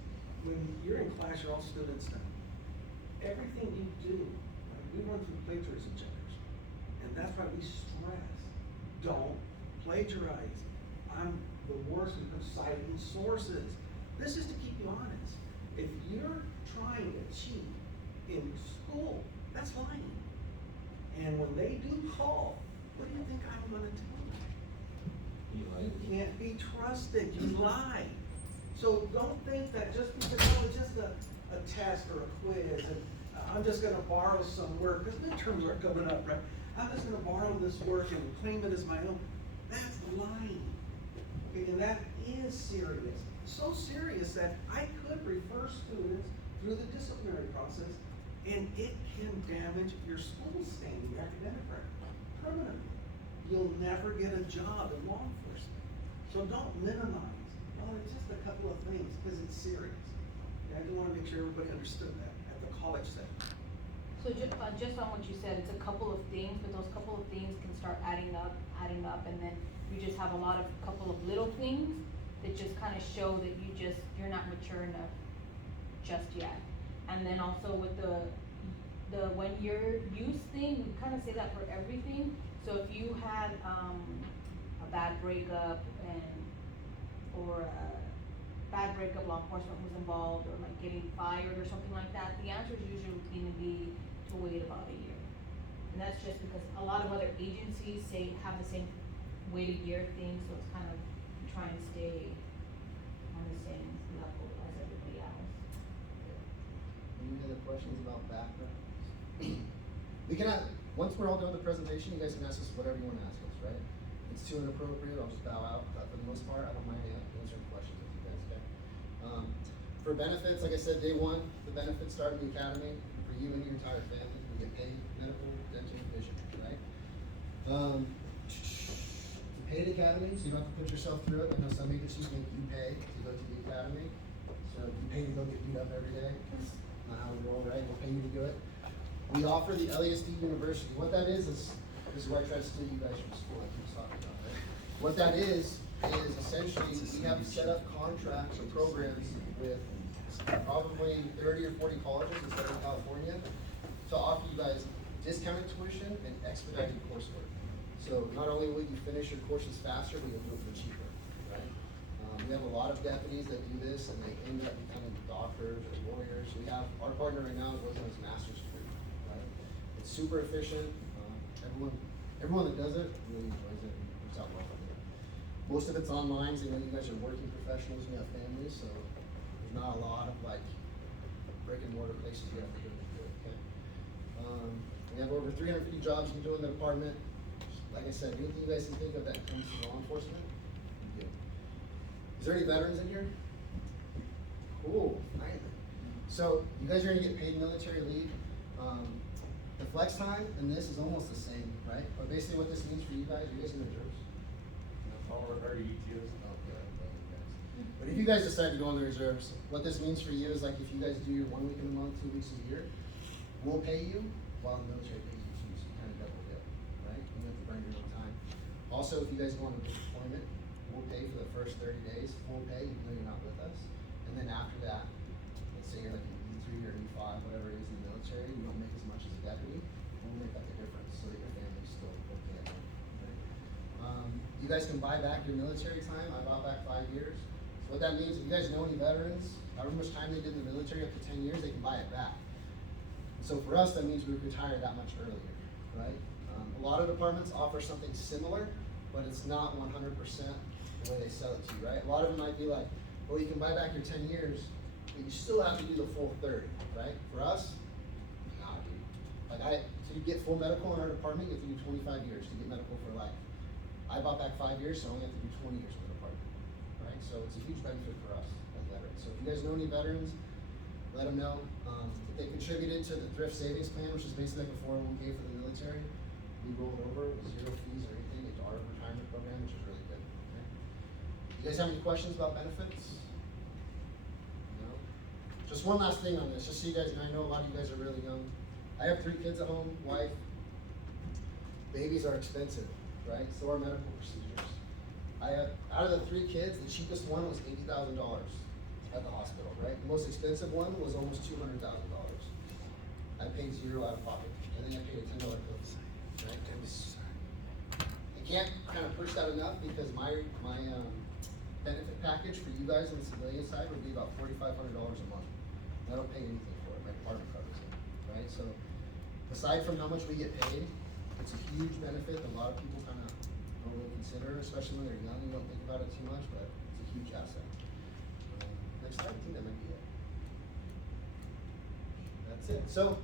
When you're in class, you're all students now. Everything you do, right, we run through plagiarism checkers. And that's why we stress, don't plagiarize. I'm the worst at citing sources. This is to keep you honest. If you're trying to cheat in school, that's lying. And when they do call, what do you think I'm gonna tell them? You can't be trusted, you lie. So don't think that just because, oh, it's just a test or a quiz, and I'm just gonna borrow some work, because midterms are coming up, right? I'm just gonna borrow this work and claim it as my own. That's lying. Okay, and that is serious. So serious that I could refer students through the disciplinary process, and it can damage your school standing, your academic record, permanently. You'll never get a job in law enforcement. So don't minimize. Oh, it's just a couple of things, because it's serious. And I do wanna make sure everybody understood that at the college setting. So just on what you said, it's a couple of things, but those couple of things can start adding up, and then you just have a lot of couple of little things that just kind of show that you're not mature enough just yet. And then also with the when you're use thing, we kind of say that for everything. So if you had a bad breakup or a bad breakup, law enforcement was involved, or like getting fired or something like that, the answer is usually going to be to wait about a year. And that's just because a lot of other agencies have the same wait a year thing, so it's kind of trying to stay on the same level as everybody else. Any other questions about background? We can once we're all done with the presentation, you guys can ask us whatever you want to ask us, right? If it's too inappropriate, I'll just bow out, but for the most part, I don't mind answering questions with you guys, okay? For benefits, like I said, day one, the benefits start in the academy for you and your entire family. You get paid, medical, dental, vision, right? The paid academy, so you don't have to put yourself through it. I know some agencies make you pay to go to the academy. So if you pay to go get beat up every day, that's not how we roll, right? We'll pay you to do it. We offer the LASD University. What that is this is where I try to steal you guys from school, like you was talking about, right? What that is essentially, we have set up contracts or programs with probably 30 or 40 colleges in Southern California to offer you guys discounted tuition and expedited coursework. So not only will you finish your courses faster, but you'll do it for cheaper, right? We have a lot of deputies that do this, and they end up becoming doctors or lawyers. We have, our partner right now is working on his master's degree, right? It's super efficient. Everyone that does it really enjoys it and works out well with it. Most of it's online, so you know you guys are working professionals and you have families, so there's not a lot of like brick and mortar places you have to go to do it, okay? We have over 350 jobs you can do in the department. Like I said, anything you guys can think of that comes to law enforcement, you do. Is there any veterans in here? Cool, finally. So you guys are gonna get paid military leave. The flex time and this is almost the same, right? But basically what this means for you guys in the reserves. Or UTOs. But if you guys decide to go in the reserves, what this means for you is like if you guys do your 1 week in a month, 2 weeks a year, we'll pay you while the military pays you, so you kind of double dip, right? You don't have to burn your own time. Also, if you guys go on a deployment, we'll pay for the first 30 days, full pay, even though you're not with us. And then after that, let's say you're like an E3 or E5, whatever it is in the military, you don't make as much as a deputy, we'll make up the difference so that your family's still okay at home, right? You guys can buy back your military time. I bought back 5 years. So what that means, if you guys know any veterans, however much time they did in the military, up to 10 years, they can buy it back. So for us, that means we retire that much earlier, right? A lot of departments offer something similar, but it's not 100% the way they sell it to you, right? A lot of them might be like, well, you can buy back your 10 years, but you still have to do the full 30, right? For us, nah, dude. Like to get full medical in our department, you have to do 25 years to get medical for life. I bought back 5 years, so I only have to do 20 years for the department, right? So it's a huge benefit for us as veterans. So if you guys know any veterans, let them know. If they contributed to the thrift savings plan, which is basically like a 401k for the military, we rolled over with 0 fees or anything into our retirement program, which is really good. Okay? You guys have any questions about benefits? No? Just one last thing on this, just so you guys, and I know a lot of you guys are really young. I have 3 kids at home, wife. Babies are expensive, right? So are medical procedures. I have, out of the 3 kids, the cheapest one was $80,000 at the hospital, right? The most expensive one was almost $200,000. I paid 0 out of pocket, and then I paid a $10 bill, right? I can't kind of push that enough because my benefit package for you guys on the civilian side would be about $4,500 a month. I don't pay anything for it, my department covers it, right? So aside from how much we get paid, it's a huge benefit that a lot of people kind of don't really consider, especially when they're young. You don't think about it too much, but it's a huge asset. Next slide, I think that might be it. That's it. So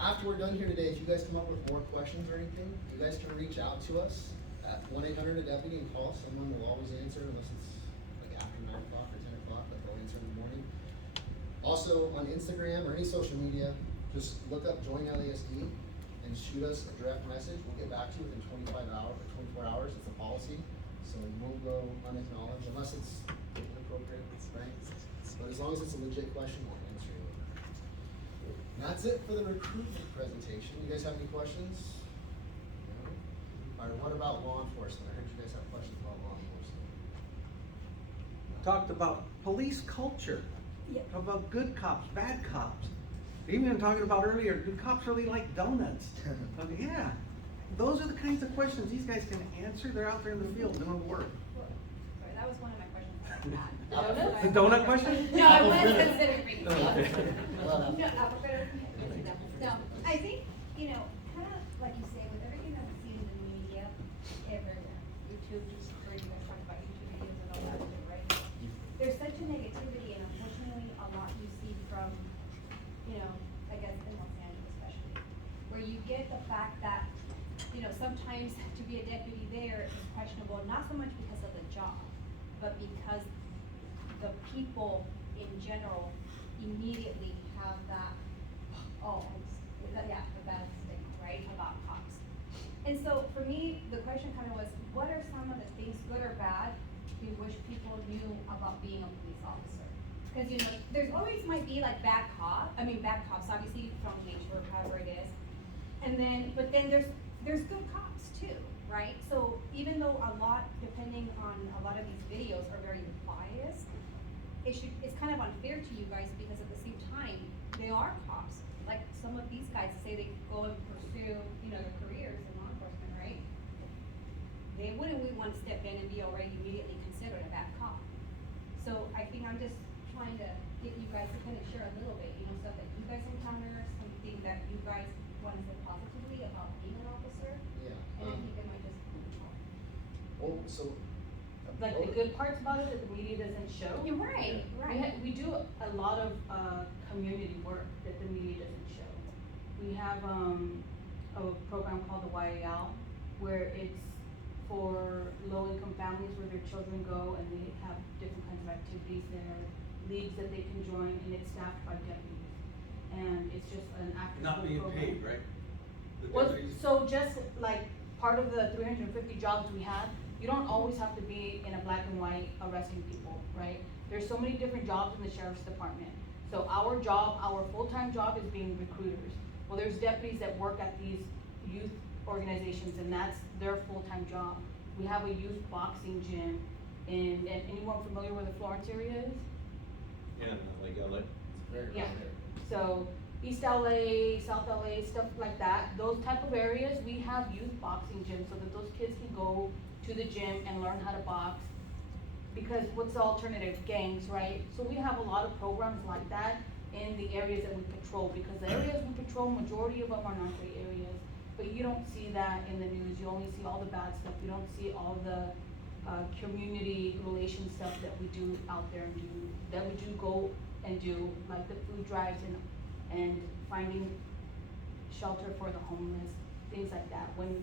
after we're done here today, if you guys come up with more questions or anything, you guys can reach out to us at 1-800-A-DEPUTY and call. Someone will always answer unless it's like after 9 o'clock or 10 o'clock, but they'll answer in the morning. Also on Instagram or any social media, just look up Join LASD and shoot us a direct message. We'll get back to you within 24 hours. It's a policy, so you won't go unacknowledged unless it's inappropriate, right? But as long as it's a legit question, we'll answer you. And that's it for the recruitment presentation. You guys have any questions? No? All right, what about law enforcement? I heard you guys have questions about law enforcement. Talked about police culture. Yep. About good cops, bad cops. Even talking about earlier, do cops really like donuts? Okay, yeah. Those are the kinds of questions these guys can answer. They're out there in the field doing the work. Sorry, that was one of my questions that I had. Donuts? The donut question? No, I was considering. Well, No, apple fritter? No, I think, you know, kind of like you say, with everything that we see in the media, everywhere, YouTube, just heard you guys talk about YouTube videos and all that, right? There's such a negativity, and unfortunately, a lot you see from, you know, I guess in Los Angeles especially, where you get the fact that, you know, sometimes to be a deputy there is questionable, not so much because of the job, but because the people in general immediately have that, the bad stigma, right, about cops. And so for me, the question kind of was, what are some of the things, good or bad, you wish people knew about being a police officer? Because, you know, there's always might be like bad cops, obviously from nature, however it is. And then, but then there's good cops too, right? So even though a lot, depending on a lot of these videos are very biased, it's kind of unfair to you guys because at the same time, they are cops. Like some of these guys say they go and pursue, you know, their careers in law enforcement, right? They wouldn't want to step in and be already immediately considered a bad cop. So I think I'm just trying to get you guys to kind of share a little bit, you know, stuff that you guys encounter, something that you guys want to say positively about being an officer. Yeah. And I think it might just help. Well, so. Like the good parts about it that the media doesn't show. You're right, right. We do a lot of community work that the media doesn't show. We have a program called the YAL, where it's for low-income families where their children go and they have different kinds of activities. There are leagues that they can join, and it's staffed by deputies. And it's just an after-school Not being program. paid, right? The Well, deputies- so just like part of the 350 jobs we have, you don't always have to be in a black and white arresting people, right? There's so many different jobs in the sheriff's department. So our job, our full-time job is being recruiters. Well, there's deputies that work at these youth organizations, and that's their full-time job. We have a youth boxing gym, and anyone familiar where the Florence area is? Yeah, like LA. Very Yeah. good there. So East LA, South LA, stuff like that, those type of areas, we have youth boxing gyms so that those kids can go to the gym and learn how to box. Because what's the alternative? Gangs, right? So we have a lot of programs like that in the areas that we patrol, because the areas we patrol, majority of them are non-gray areas. but you don't see that in the news, you only see all the bad stuff, you don't see all the, community relation stuff that we do out there and that we do go and do, like the food drives and finding shelter for the homeless, things like that. When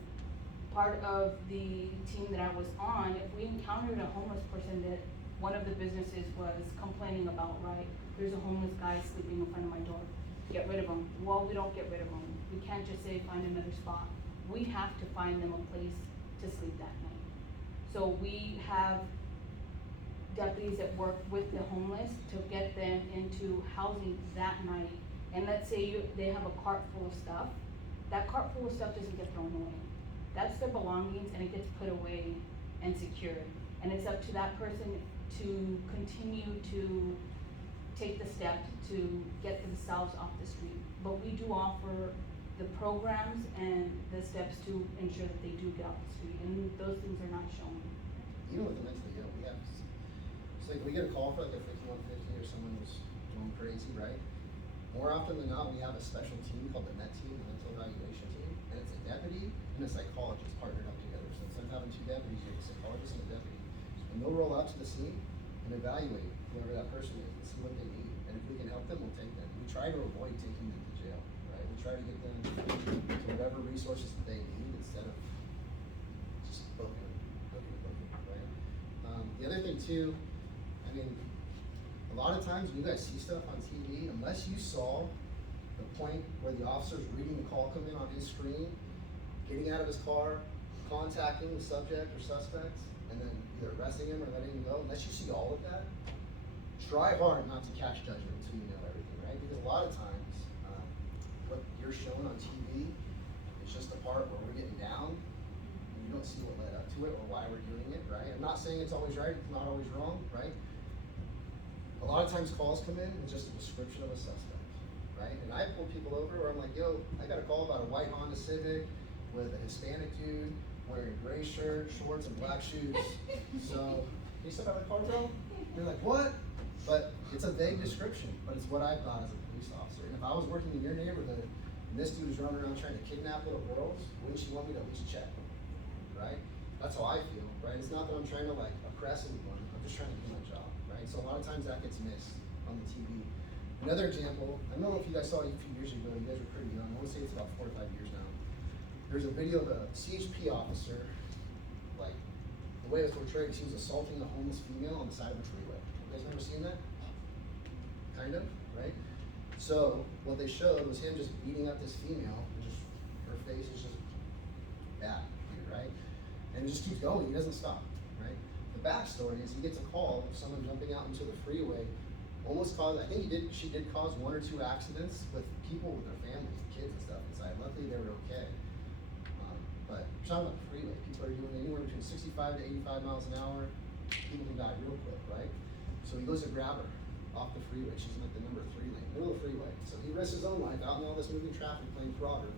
part of the team that I was on, if we encountered a homeless person that one of the businesses was complaining about, right? There's a homeless guy sleeping in front of my door, get rid of him. Well, we don't get rid of him. We can't just say find another spot. We have to find them a place to sleep that night. So we have deputies that work with the homeless to get them into housing that night. And let's say they have a cart full of stuff, that cart full of stuff doesn't get thrown away. That's their belongings and it gets put away and secured. And it's up to that person to continue to take the step to get themselves off the street. But we do offer the programs and the steps to ensure that they do get off the street, and those things are not shown. Even with the mentally ill, we have, it's like we get a call for like a 5150 or someone who's going crazy, right? More often than not, we have a special team called the MET team, the mental evaluation team, and it's a deputy and a psychologist partnered up together. So instead of having two deputies, you have a psychologist and a deputy. And they'll roll out to the scene and evaluate whoever that person is and see what they need. And if we can help them, we'll take them. We try to avoid taking them to jail, right? We try to get them to whatever resources that they need instead of just booking, right? The other thing too, I mean, a lot of times when you guys see stuff on TV, unless you saw the point where the officer's reading the call come in on his screen, getting out of his car, contacting the subject or suspects, and then either arresting him or letting him go, unless you see all of that, try hard not to catch judgment until you know everything, right? Because a lot of times, what you're shown on TV is just the part where we're getting down, and you don't see what led up to it or why we're doing it, right? I'm not saying it's always right, it's not always wrong, right? A lot of times calls come in with just a description of a suspect, right? And I pull people over where I'm like, yo, I got a call about a white Honda Civic with a Hispanic dude wearing a gray shirt, shorts, and black shoes. So, can you step out of the car, bro? They're like, what? But it's a vague description, but it's what I thought as a police officer. And if I was working in your neighborhood and this dude was running around trying to kidnap little girls, wouldn't you want me to at least check, right? That's how I feel, right? It's not that I'm trying to like oppress anyone, I'm just trying to do my job, right? So a lot of times that gets missed on the TV. Another example, I don't know if you guys saw it a few years ago, you guys were pretty young, I wanna say it's about 4 or 5 years now. There's a video of a CHP officer, like, the way it was portrayed, he was assaulting a homeless female on the side of a freeway. You guys never seen that? Kind of, right? So, what they showed was him just beating up this female, and just, her face is just bad, right? And it just keeps going, he doesn't stop, right? The backstory is he gets a call of someone jumping out into the freeway, almost caused, I think she did cause 1 or 2 accidents with people with their families, kids and stuff inside. Luckily, they were okay. But we're talking about the freeway. People are doing anywhere between 65 to 85 miles an hour. People can die real quick, right? So he goes to grab her off the freeway. She's in like the number 3 lane, middle of the freeway. So he risks his own life out in all this moving traffic, playing Frogger,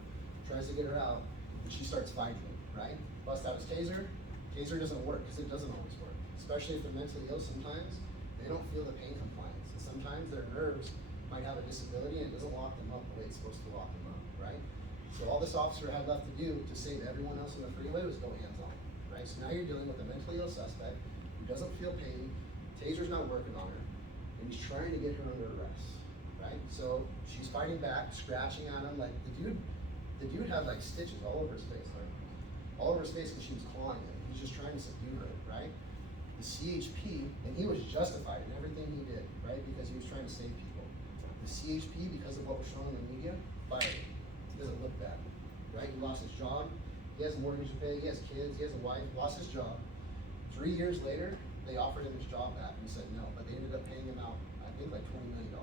tries to get her out, and she starts fighting him, right? Busts out his taser. Taser doesn't work because it doesn't always work. Especially if they're mentally ill sometimes, they don't feel the pain compliance. And sometimes their nerves might have a disability and it doesn't lock them up the way it's supposed to lock them up, right? So all this officer had left to do to save everyone else on the freeway was go hands-on, right? So now you're dealing with a mentally ill suspect who doesn't feel pain, taser's not working on her, and he's trying to get her under arrest, right? So she's fighting back, scratching on him, like the dude had like stitches all over his face, like all over his face because she was clawing him. He's just trying to subdue her, right? The CHP, and he was justified in everything he did, right? Because he was trying to save people. The CHP, because of what was shown in the media, fired him. He doesn't look bad, right? He lost his job, he has a mortgage to pay, he has kids, he has a wife, lost his job. 3 years later, they offered him his job back and he said no, but they ended up paying him out, I think like $20 million.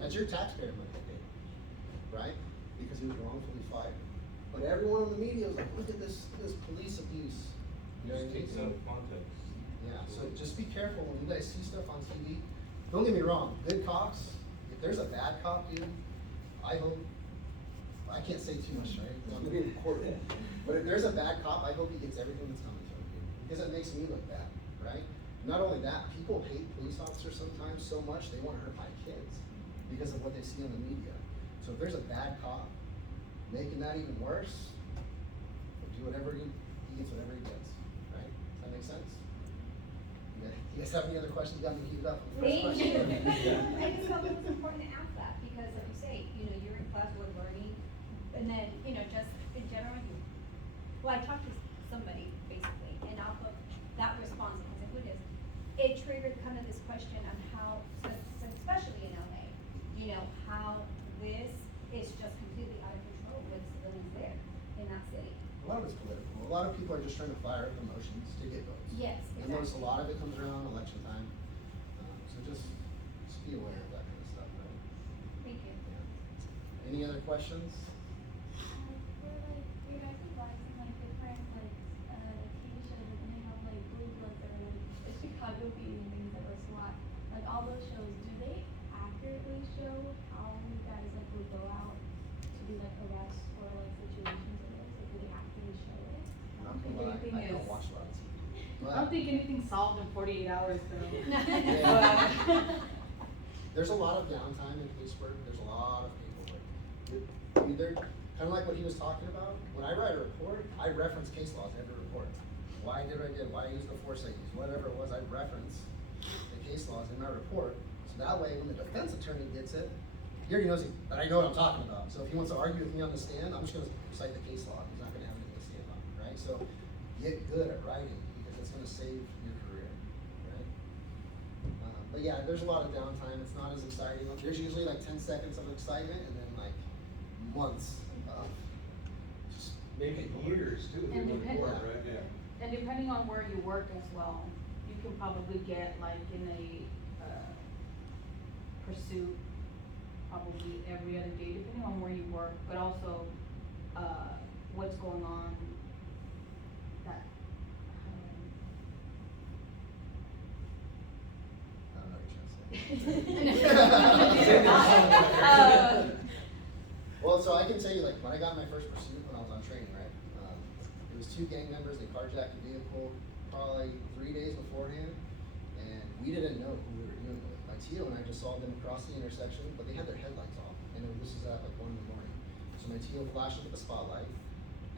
That's your taxpayer money they paid, right? Because he was wrongfully fired. But everyone in the media was like, look at this police abuse. You know what I mean? Takes out of context. Yeah, so just be careful when you guys see stuff on TV. Don't get me wrong, good cops, if there's a bad cop, dude, I hope, I can't say too much, right? Because I'm gonna be recorded. But if there's a bad cop, I hope he gets everything that's coming to him, dude. Because it makes me look bad, right? Not only that, people hate police officers sometimes so much, they wanna hurt my kids because of what they see on the media. So if there's a bad cop, making that even worse, do whatever he gets, whatever he gets, right? Does that make sense? You guys have any other questions? Got me heated up. Thank you. Yeah. I just felt it was important to ask that, because like you say, you know, you're in class with learning, and then, you know, just in general, well, I talked to somebody basically, and off of that response, I said, who it is, it triggered kind of this question on how, especially in LA, you know, how this is just completely out of control with civilians there in that city. A lot of it's political. A lot of people are just trying to fire up emotions to get votes. Yes, And notice a exactly. lot of it comes around election time. So just be aware of that kind of stuff, right? Thank you. Yeah. Any other questions? For like your guys' lives and like different like TV shows, like when they have like Blue Bloods or like the Chicago PD and things that were SWAT, like all those shows, do they accurately show how you guys like would go out to do like arrests or like situations of those? Like do they accurately show it? I'm not think gonna lie, anything I don't is- watch a lot of TV. I don't think anything's solved in 48 hours though. Yeah. There's a lot of downtime in casework, there's a lot of paperwork. I mean, they're kind of like what he was talking about. When I write a report, I reference case laws in every report. Why did I do, why I use the force I use, whatever it was, I reference the case laws in my report. So that way, when the defense attorney gets it, he already knows that I know what I'm talking about. So if he wants to argue with me on the stand, I'm just gonna cite the case law, he's not gonna have anything to stand on, right? So get good at writing, because it's gonna save your career, right? But yeah, there's a lot of downtime, it's not as exciting. There's usually like 10 seconds of excitement and then like months of just Maybe paperwork. years too, if And you're depend- board, right, yeah. And depending on where you work as well, you can probably get like in a pursuit probably every other day, depending on where you work, but also what's going on. That I don't know what you're trying to say. Well, so I can tell you, like, when I got my first pursuit when I was on training, right? It was 2 gang members, they carjacked a vehicle probably 3 days beforehand, and we didn't know who we were dealing with. My TO and I just saw them across the intersection, but they had their headlights off, and this is at like 1 in the morning. So my TO flashed up a spotlight,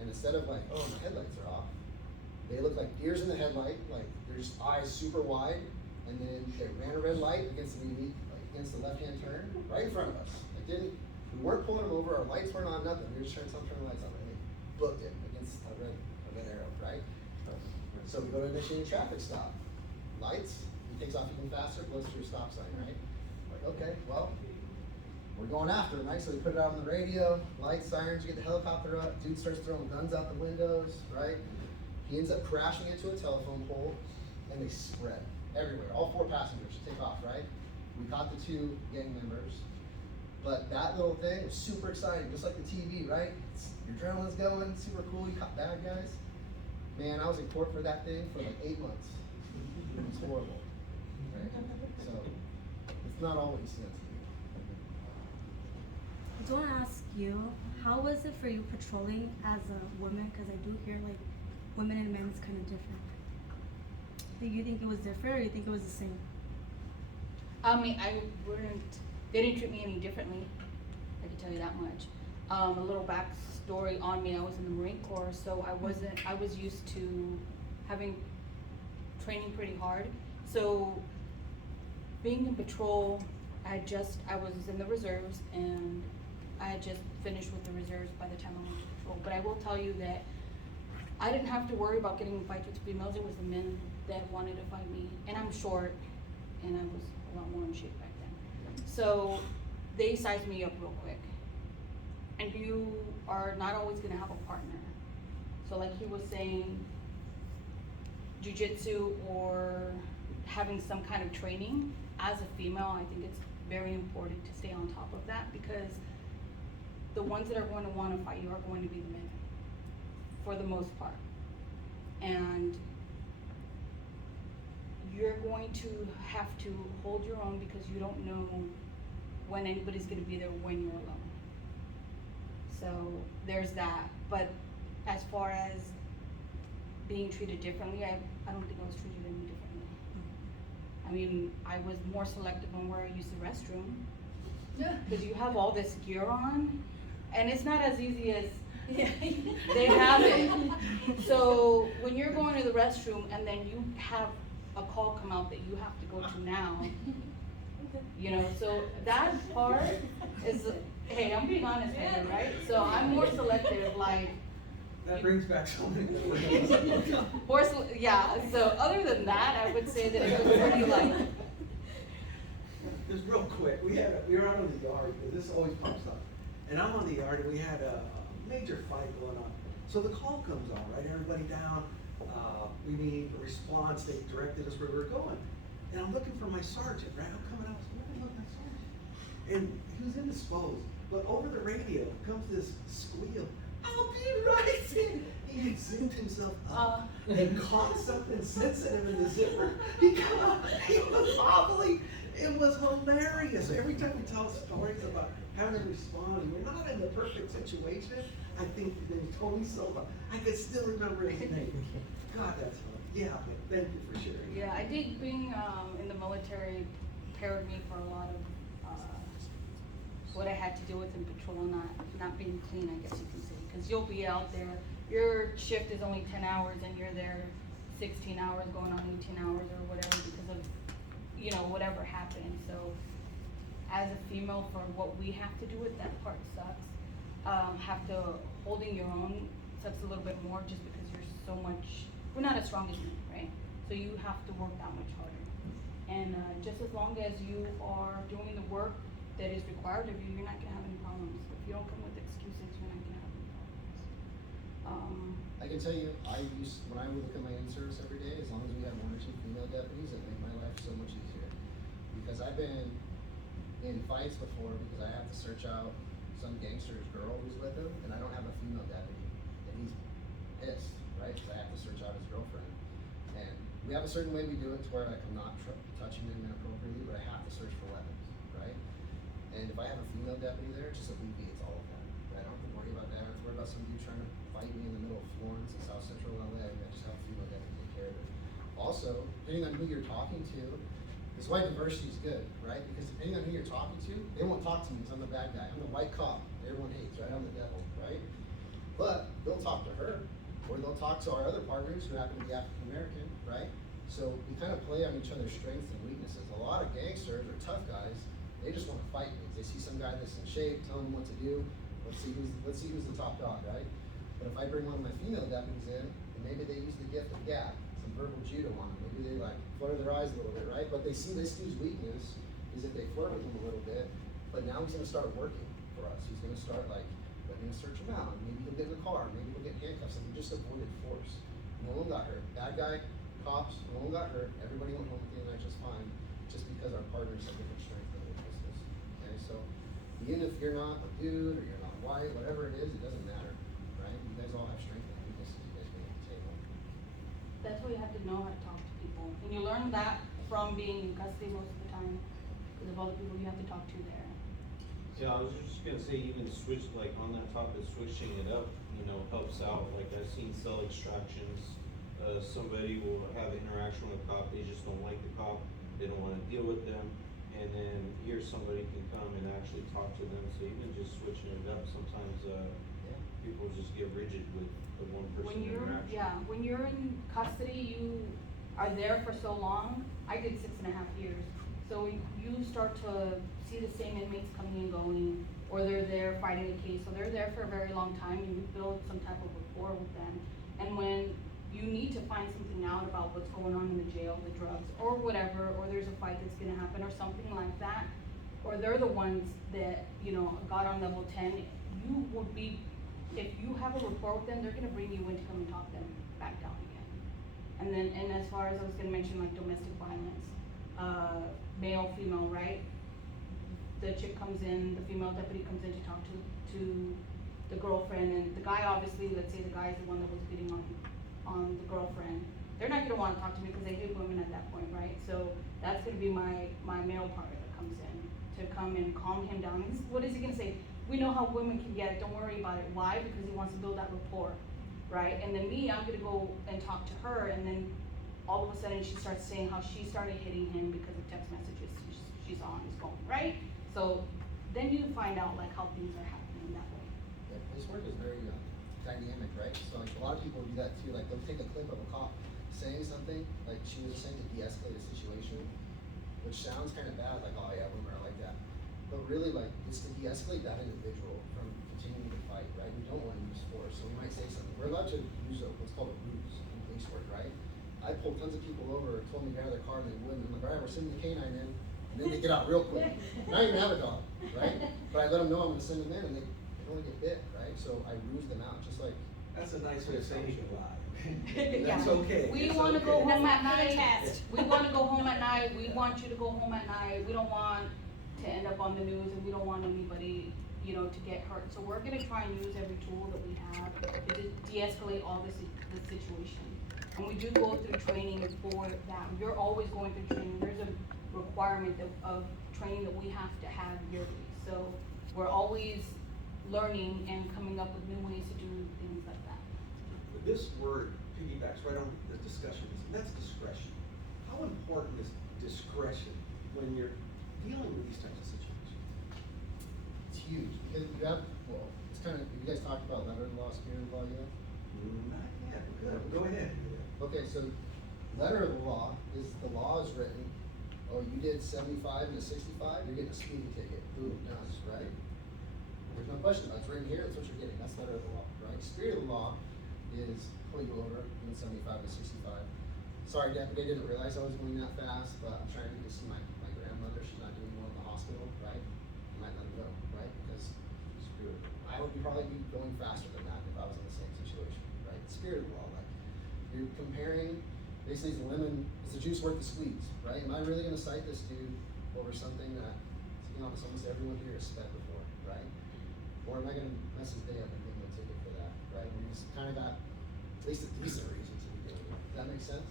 and instead of like, oh, my headlights are off, they look like deers in the headlight, like their eyes super wide, and then they ran a red light against the left-hand turn right in front of us. We weren't pulling them over, our lights weren't on, nothing. We were just trying to turn the lights on, and they booked it against a red arrow, right? So we go to initiate a traffic stop. Lights, he takes off even faster, blows through a stop sign, right? Like, okay, well, we're going after him, right? So we put it out on the radio, lights, sirens, you get the helicopter up, dude starts throwing guns out the windows, right? He ends up crashing into a telephone pole, and they spread everywhere. All 4 passengers take off, right? We caught the 2 gang members. But that little thing was super exciting, just like the TV, right? Your adrenaline's going, super cool, you caught bad guys. Man, I was in court for that thing for like 8 months. It was horrible, right? So, it's not all what you see on TV. I just want to ask you, how was it for you patrolling as a woman? Because I do hear like women and men is kind of different. Do you think it was different, or you think it was the same? I mean, they didn't treat me any differently, I can tell you that much. A little backstory on me, I was in the Marine Corps, so I was used to having training pretty hard. So being in patrol, I was in the reserves, and I had just finished with the reserves by the time I went to patrol. But I will tell you that I didn't have to worry about getting in fights with females, it was the men that wanted to fight me. And I'm short, and I was a lot more in shape back then. So they sized me up real quick. And you are not always gonna have a partner. So like he was saying, jujitsu or having some kind of training, as a female, I think it's very important to stay on top of that, because the ones that are going to want to fight you are going to be the men, for the most part. And you're going to have to hold your own, because you don't know when anybody's going to be there when you're alone. So there's that. But as far as being treated differently, I don't think I was treated any differently. I mean, I was more selective on where I used the restroom. Yeah. Because you have all this gear on, and it's not as easy as they have it. So when you're going to the restroom and then you have a call come out that you have to go to now, you know, so that part is, hey, I'm being honest here, right? So I'm more selective, like. That brings back so many memories. Yeah, so other than that, I would say that it was pretty like, Just real quick, we were out on the yard, because this always pops up. And I'm on the yard and we had a major fight going on. So the call comes on, right? Everybody down, we need a response, they directed us where we were going. And I'm looking for my sergeant, right? I'm coming out, where the hell is my sergeant? And he was indisposed. But over the radio comes this squeal, I'll be right in. He had zipped himself up and caught something sensitive in the zipper. He was wobbly. It was hilarious. Every time we tell stories about having to respond, and we're not in the perfect situation. I think then Tony Silva, I can still remember his name. God, that's fun. Yeah, thank you for sharing. yeah, I think being in the military prepared me for a lot of what I had to deal with in patrol, not being clean, I guess you can say, because you'll be out there. Your shift is only 10 hours, and you're there 16 hours, going on 18 hours or whatever because of, you know, whatever happened. So as a female, for what we have to do with that part sucks. Have to holding your own sucks a little bit more just because you're so much, we're not as strong as men, right? So you have to work that much harder. And just as long as you are doing the work that is required of you, you're not gonna have any problems. If you don't come with excuses, you're not gonna have any problems. I can tell you, when I would look at my in-service every day, as long as we had 1 or 2 female deputies, it made my life so much easier. Because I've been in fights before because I have to search out some gangster's girl who's with him, and I don't have a female deputy. And he's pissed, right? Because I have to search out his girlfriend. And we have a certain way we do it to where like I'm not touching him inappropriately, but I have to search for weapons, right? And if I have a female deputy there, it just alleviates all of that. Right? I don't have to worry about that. I don't have to worry about some dude trying to fight me in the middle of Florence and South Central LA. I just have a female deputy take care of it. Also, depending on who you're talking to, this is why diversity is good, right? Because depending on who you're talking to, they won't talk to me because I'm the bad guy. I'm the white cop everyone hates, right? I'm the devil, right? But they'll talk to her, or they'll talk to our other partners who happen to be African American, right? So we kind of play on each other's strengths and weaknesses. A lot of gangsters or tough guys, they just want to fight me. They see some guy that's in shape, tell them what to do. Let's see who's the top dog, right? But if I bring one of my female deputies in, and maybe they use the gift of gab, some verbal judo on them, maybe they like flutter their eyes a little bit, right? But they see this dude's weakness is if they flirt with him a little bit, but now he's gonna start working for us. He's gonna start like, we're gonna search him out. Maybe he'll get in the car, maybe he'll get handcuffs, and we just avoided force. No one got hurt. Bad guy, cops, no one got hurt. Everybody went home at the end of the night just fine, just because our partners have different strengths and weaknesses. Okay, so even if you're not a dude or you're not white, whatever it is, it doesn't matter, right? You guys all have strengths and weaknesses you guys bring to the table. That's why you have to know how to talk to people. And you learn that from being in custody most of the time, because of all the people you have to talk to there. Yeah, I was just gonna say, even switch, like, on that topic, switching it up, you know, helps out. Like, I've seen cell extractions, somebody will have an interaction with a cop, they just don't like the cop, they don't wanna deal with them, and then here somebody can come and actually talk to them, so even just switching it up, sometimes, people just get rigid with the one person interaction. When you're in custody, you are there for so long. I did 6.5 years. So you start to see the same inmates coming and going, or they're there fighting a case, so they're there for a very long time, and you build some type of rapport with them. And when you need to find something out about what's going on in the jail, the drugs, or whatever, or there's a fight that's gonna happen, or something like that, or they're the ones that, you know, got on level 10, you would be, if you have a rapport with them, they're gonna bring you in to come and talk them back down again. And then, and as far as I was gonna mention, like domestic violence, male, female, right? The chick comes in, the female deputy comes in to talk to the girlfriend, and the guy obviously, let's say the guy is the one that was beating on the girlfriend. They're not gonna wanna talk to me because they hate women at that point, right? So that's gonna be my male part that comes in to come and calm him down. And what is he gonna say? We know how women can get it, don't worry about it. Why? Because he wants to build that rapport, right? And then me, I'm gonna go and talk to her, and then all of a sudden she starts saying how she started hitting him because of text messages she saw on his phone, right? So then you find out like how things are happening that way. like, police work is very dynamic, right? So like a lot of people do that too, like they'll take a clip of a cop saying something, like she was saying to de-escalate a situation, which sounds kind of bad, like, oh yeah, women are like that. But really, like, it's to de-escalate that individual from continuing to fight, right? We don't want to use force, so we might say something. We're allowed to use what's called a ruse in police work, right? I pulled tons of people over, told them to get out of their car, and they wouldn't. I'm like, all right, we're sending the canine in, and then they get out real quick. And I don't even have a dog, right? But I let them know I'm gonna send them in, and they only get bit, right? So I ruse them out, just like. That's a nice way of saying you lie. Yeah. That's okay. We It's wanna go okay. home at That's not night, test. we wanna go home at night, we want you to go home at night, we don't want to end up on the news, and we don't want anybody, you know, to get hurt. So we're gonna try and use every tool that we have to de-escalate all the situation. And we do go through training for that, you're always going through training, there's a requirement of training that we have to have yearly. So we're always learning and coming up with new ways to do things like that. This word piggybacks right on the discussion, and that's discretion. How important is discretion when you're dealing with these types of situations? It's huge, because you have, well, it's kind of, you guys talked about letter of the law, spirit of the law yet? Not yet, good, go ahead. Okay, so letter of the law is, the law is written, oh, you did 75 and a 65, you're getting a speeding ticket, boom, done, right? There's no question about it, it's written here, that's what you're getting, that's letter of the law, right? Spirit of the law is pull you over in 75 to 65. Sorry, deputy, I didn't realize I was going that fast, but I'm trying to get to see my grandmother, she's not doing well in the hospital, right? I might let her go, right? Because screw it. I would probably be going faster than that if I was in the same situation, right? Spirit of the law, like, you're comparing, basically, is the juice worth the squeeze, right? Am I really gonna cite this dude over something that, to be honest, almost everyone here has sped before, right? Or am I gonna mess his day up and give him a ticket for that, right? We've just kind of got at least a decent reason to be doing it. Does that make sense?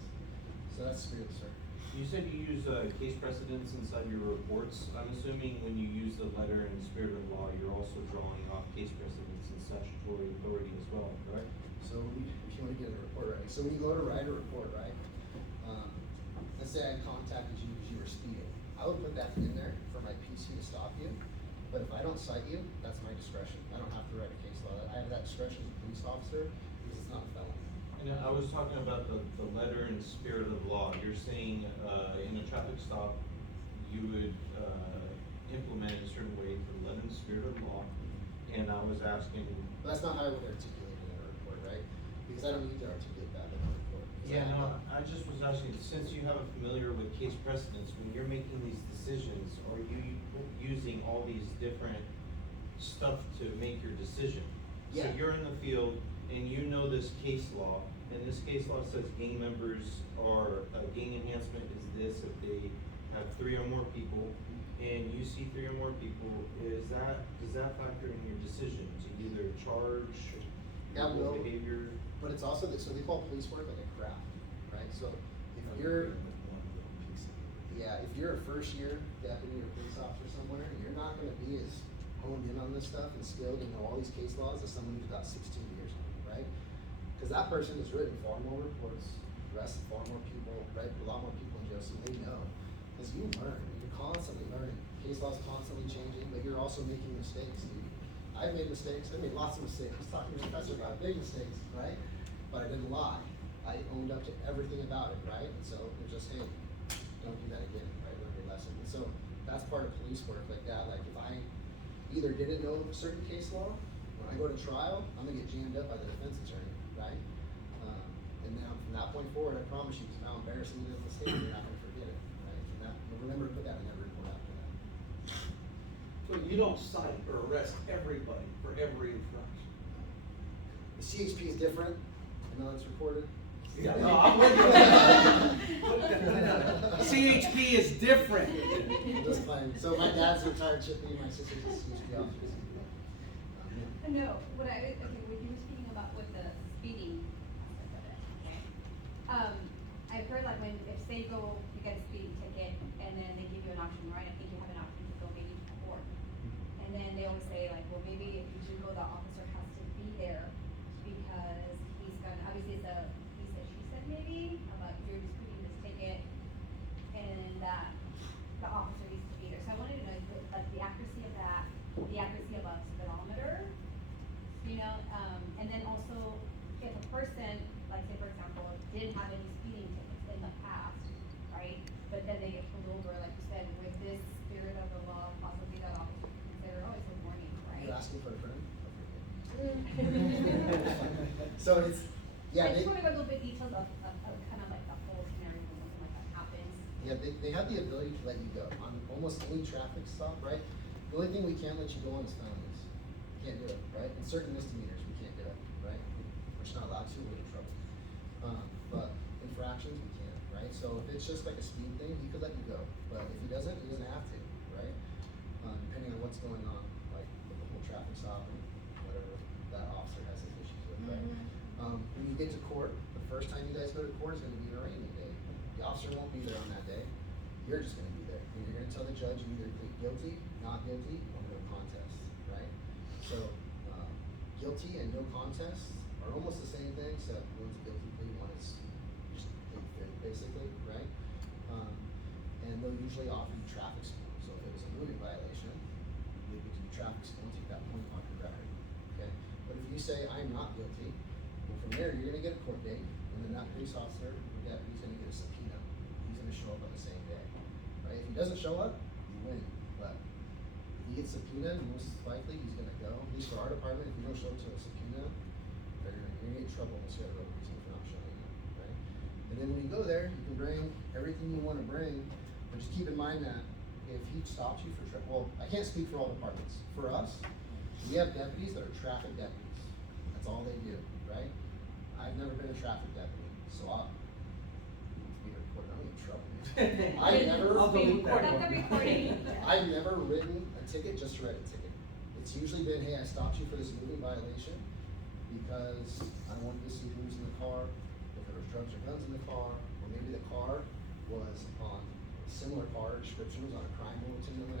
So that's spirit, sir. You said you use, case precedents inside your reports. I'm assuming when you use the letter and spirit of law, you're also drawing off case precedents and statutory authority as well, correct? So if you wanna get a report right, so when you go to write a report, right? Let's say I contacted you because you were speeding. I would put that in there for my PC to stop you, but if I don't cite you, that's my discretion. I don't have to write a case law. I have that discretion as a police officer because it's not a felony. And I was talking about the letter and spirit of law. You're saying, in a traffic stop, you would, implement it a certain way for the letter and spirit of law. And I was asking. But that's not how I would articulate it in a report, right? Because I don't need to articulate that in a report. 'Cause Yeah, I no, have I just was asking, since you have a familiar with case precedents, when you're making these decisions, are you using all these different stuff to make your decision? So Yeah. you're in the field and you know this case law, and this case law says gang members are, gang enhancement is this if they have 3 or more people, and you see 3 or more people, does that factor in your decision to either charge Yeah, illegal well, behavior? But it's also, so they call police work like a craft, right? So if you're, yeah, if you're a first year deputy or police officer somewhere, you're not gonna be as honed in on this stuff and skilled and know all these case laws as someone who's got 16 years on it, right? Cause that person has written far more reports, arrested far more people, right? A lot more people in jail, so they know. Cause you learn, you're constantly learning. Case law's constantly changing, but you're also making mistakes, dude. I've made mistakes, I made lots of mistakes. I was talking to the professor about big mistakes, right? But I didn't lie. I owned up to everything about it, right? And so it was just, hey, don't do that again, right? Learn your lesson. And so that's part of police work like that. Like if I either didn't know a certain case law, when I go to trial, I'm gonna get jammed up by the defense attorney, right? And then from that point forward, I promise you, how embarrassing it is to state, you're not gonna forget it, right? And that, remember to put that in every report after that. So you don't cite or arrest everybody for every infraction? The CHP is different. I know it's recorded. Yeah, no, I'm with you. CHP is different. Just fine. So my dad's a retired chippy, my sister's a CHP officer. No, what I, okay, what you were speaking about with the speeding aspect of it, okay? I've heard like when, if say you get a speeding ticket, and then they give you an option, right? I think you have an option to go maybe to court. And then they always say like, well, maybe if you do go, the officer has to be there because he's gonna, obviously it's a, he said, she said maybe, about you're disputing this ticket, and that the officer needs to be there. So I wanted to know, like the accuracy of that, the accuracy of a speedometer, you know, and then also, if a person, like say for example, did have any speeding tickets in the past, right? But then they get pulled over, like you said, with this spirit of the law, possibly that officer could consider, oh, it's a warning, right? You're asking for a friend? Mm. So it's, yeah, I they, just wanna go a little bit details of kind of like the whole scenario when something like that happens. yeah, they have the ability to let you go on almost any traffic stop, right? The only thing we can't let you go on is felonies. We can't do it, right? And certain misdemeanors, we can't do it, right? We're just not allowed to, we're in trouble. But infractions, we can, right? So if it's just like a speed thing, he could let you go, but if he doesn't have to, right? Depending on what's going on, like with the whole traffic stop and whatever that officer has his issues with, right? When you get to court, the first time you guys go to court is gonna be an arraignment day. The officer won't be there on that day, you're just gonna be there, and you're gonna tell the judge you either plead guilty, not guilty, or no contest, right? So, guilty and no contest are almost the same thing, except one's a guilty plea, one is just plead fifth, basically, right? And they'll usually offer you traffic school, so if it was a moving violation, you would do traffic school and take that point off your record, okay? But if you say, I'm not guilty, well, from there, you're gonna get a court date, and then that police officer, or deputy's gonna get a subpoena, he's gonna show up on the same day, right? If he doesn't show up, you win, but if he gets subpoenaed, most likely he's gonna go, at least for our department, if you don't show up to a subpoena, you're gonna get in trouble unless you have a real reason for not showing up, right? And then when you go there, you can bring everything you wanna bring, but just keep in mind that if he stops you for well, I can't speak for all departments. For us, we have deputies that are traffic deputies. That's all they do, right? I've never been a traffic deputy, so I'll be recorded, I'm in trouble. I've never, I'll delete that That's one. the recording. I've never written a ticket just to write a ticket. It's usually been, hey, I stopped you for this moving violation because I wanted to see who was in the car, if there was drugs or guns in the car, or maybe the car was on a similar car, description was on a crime bulletin in the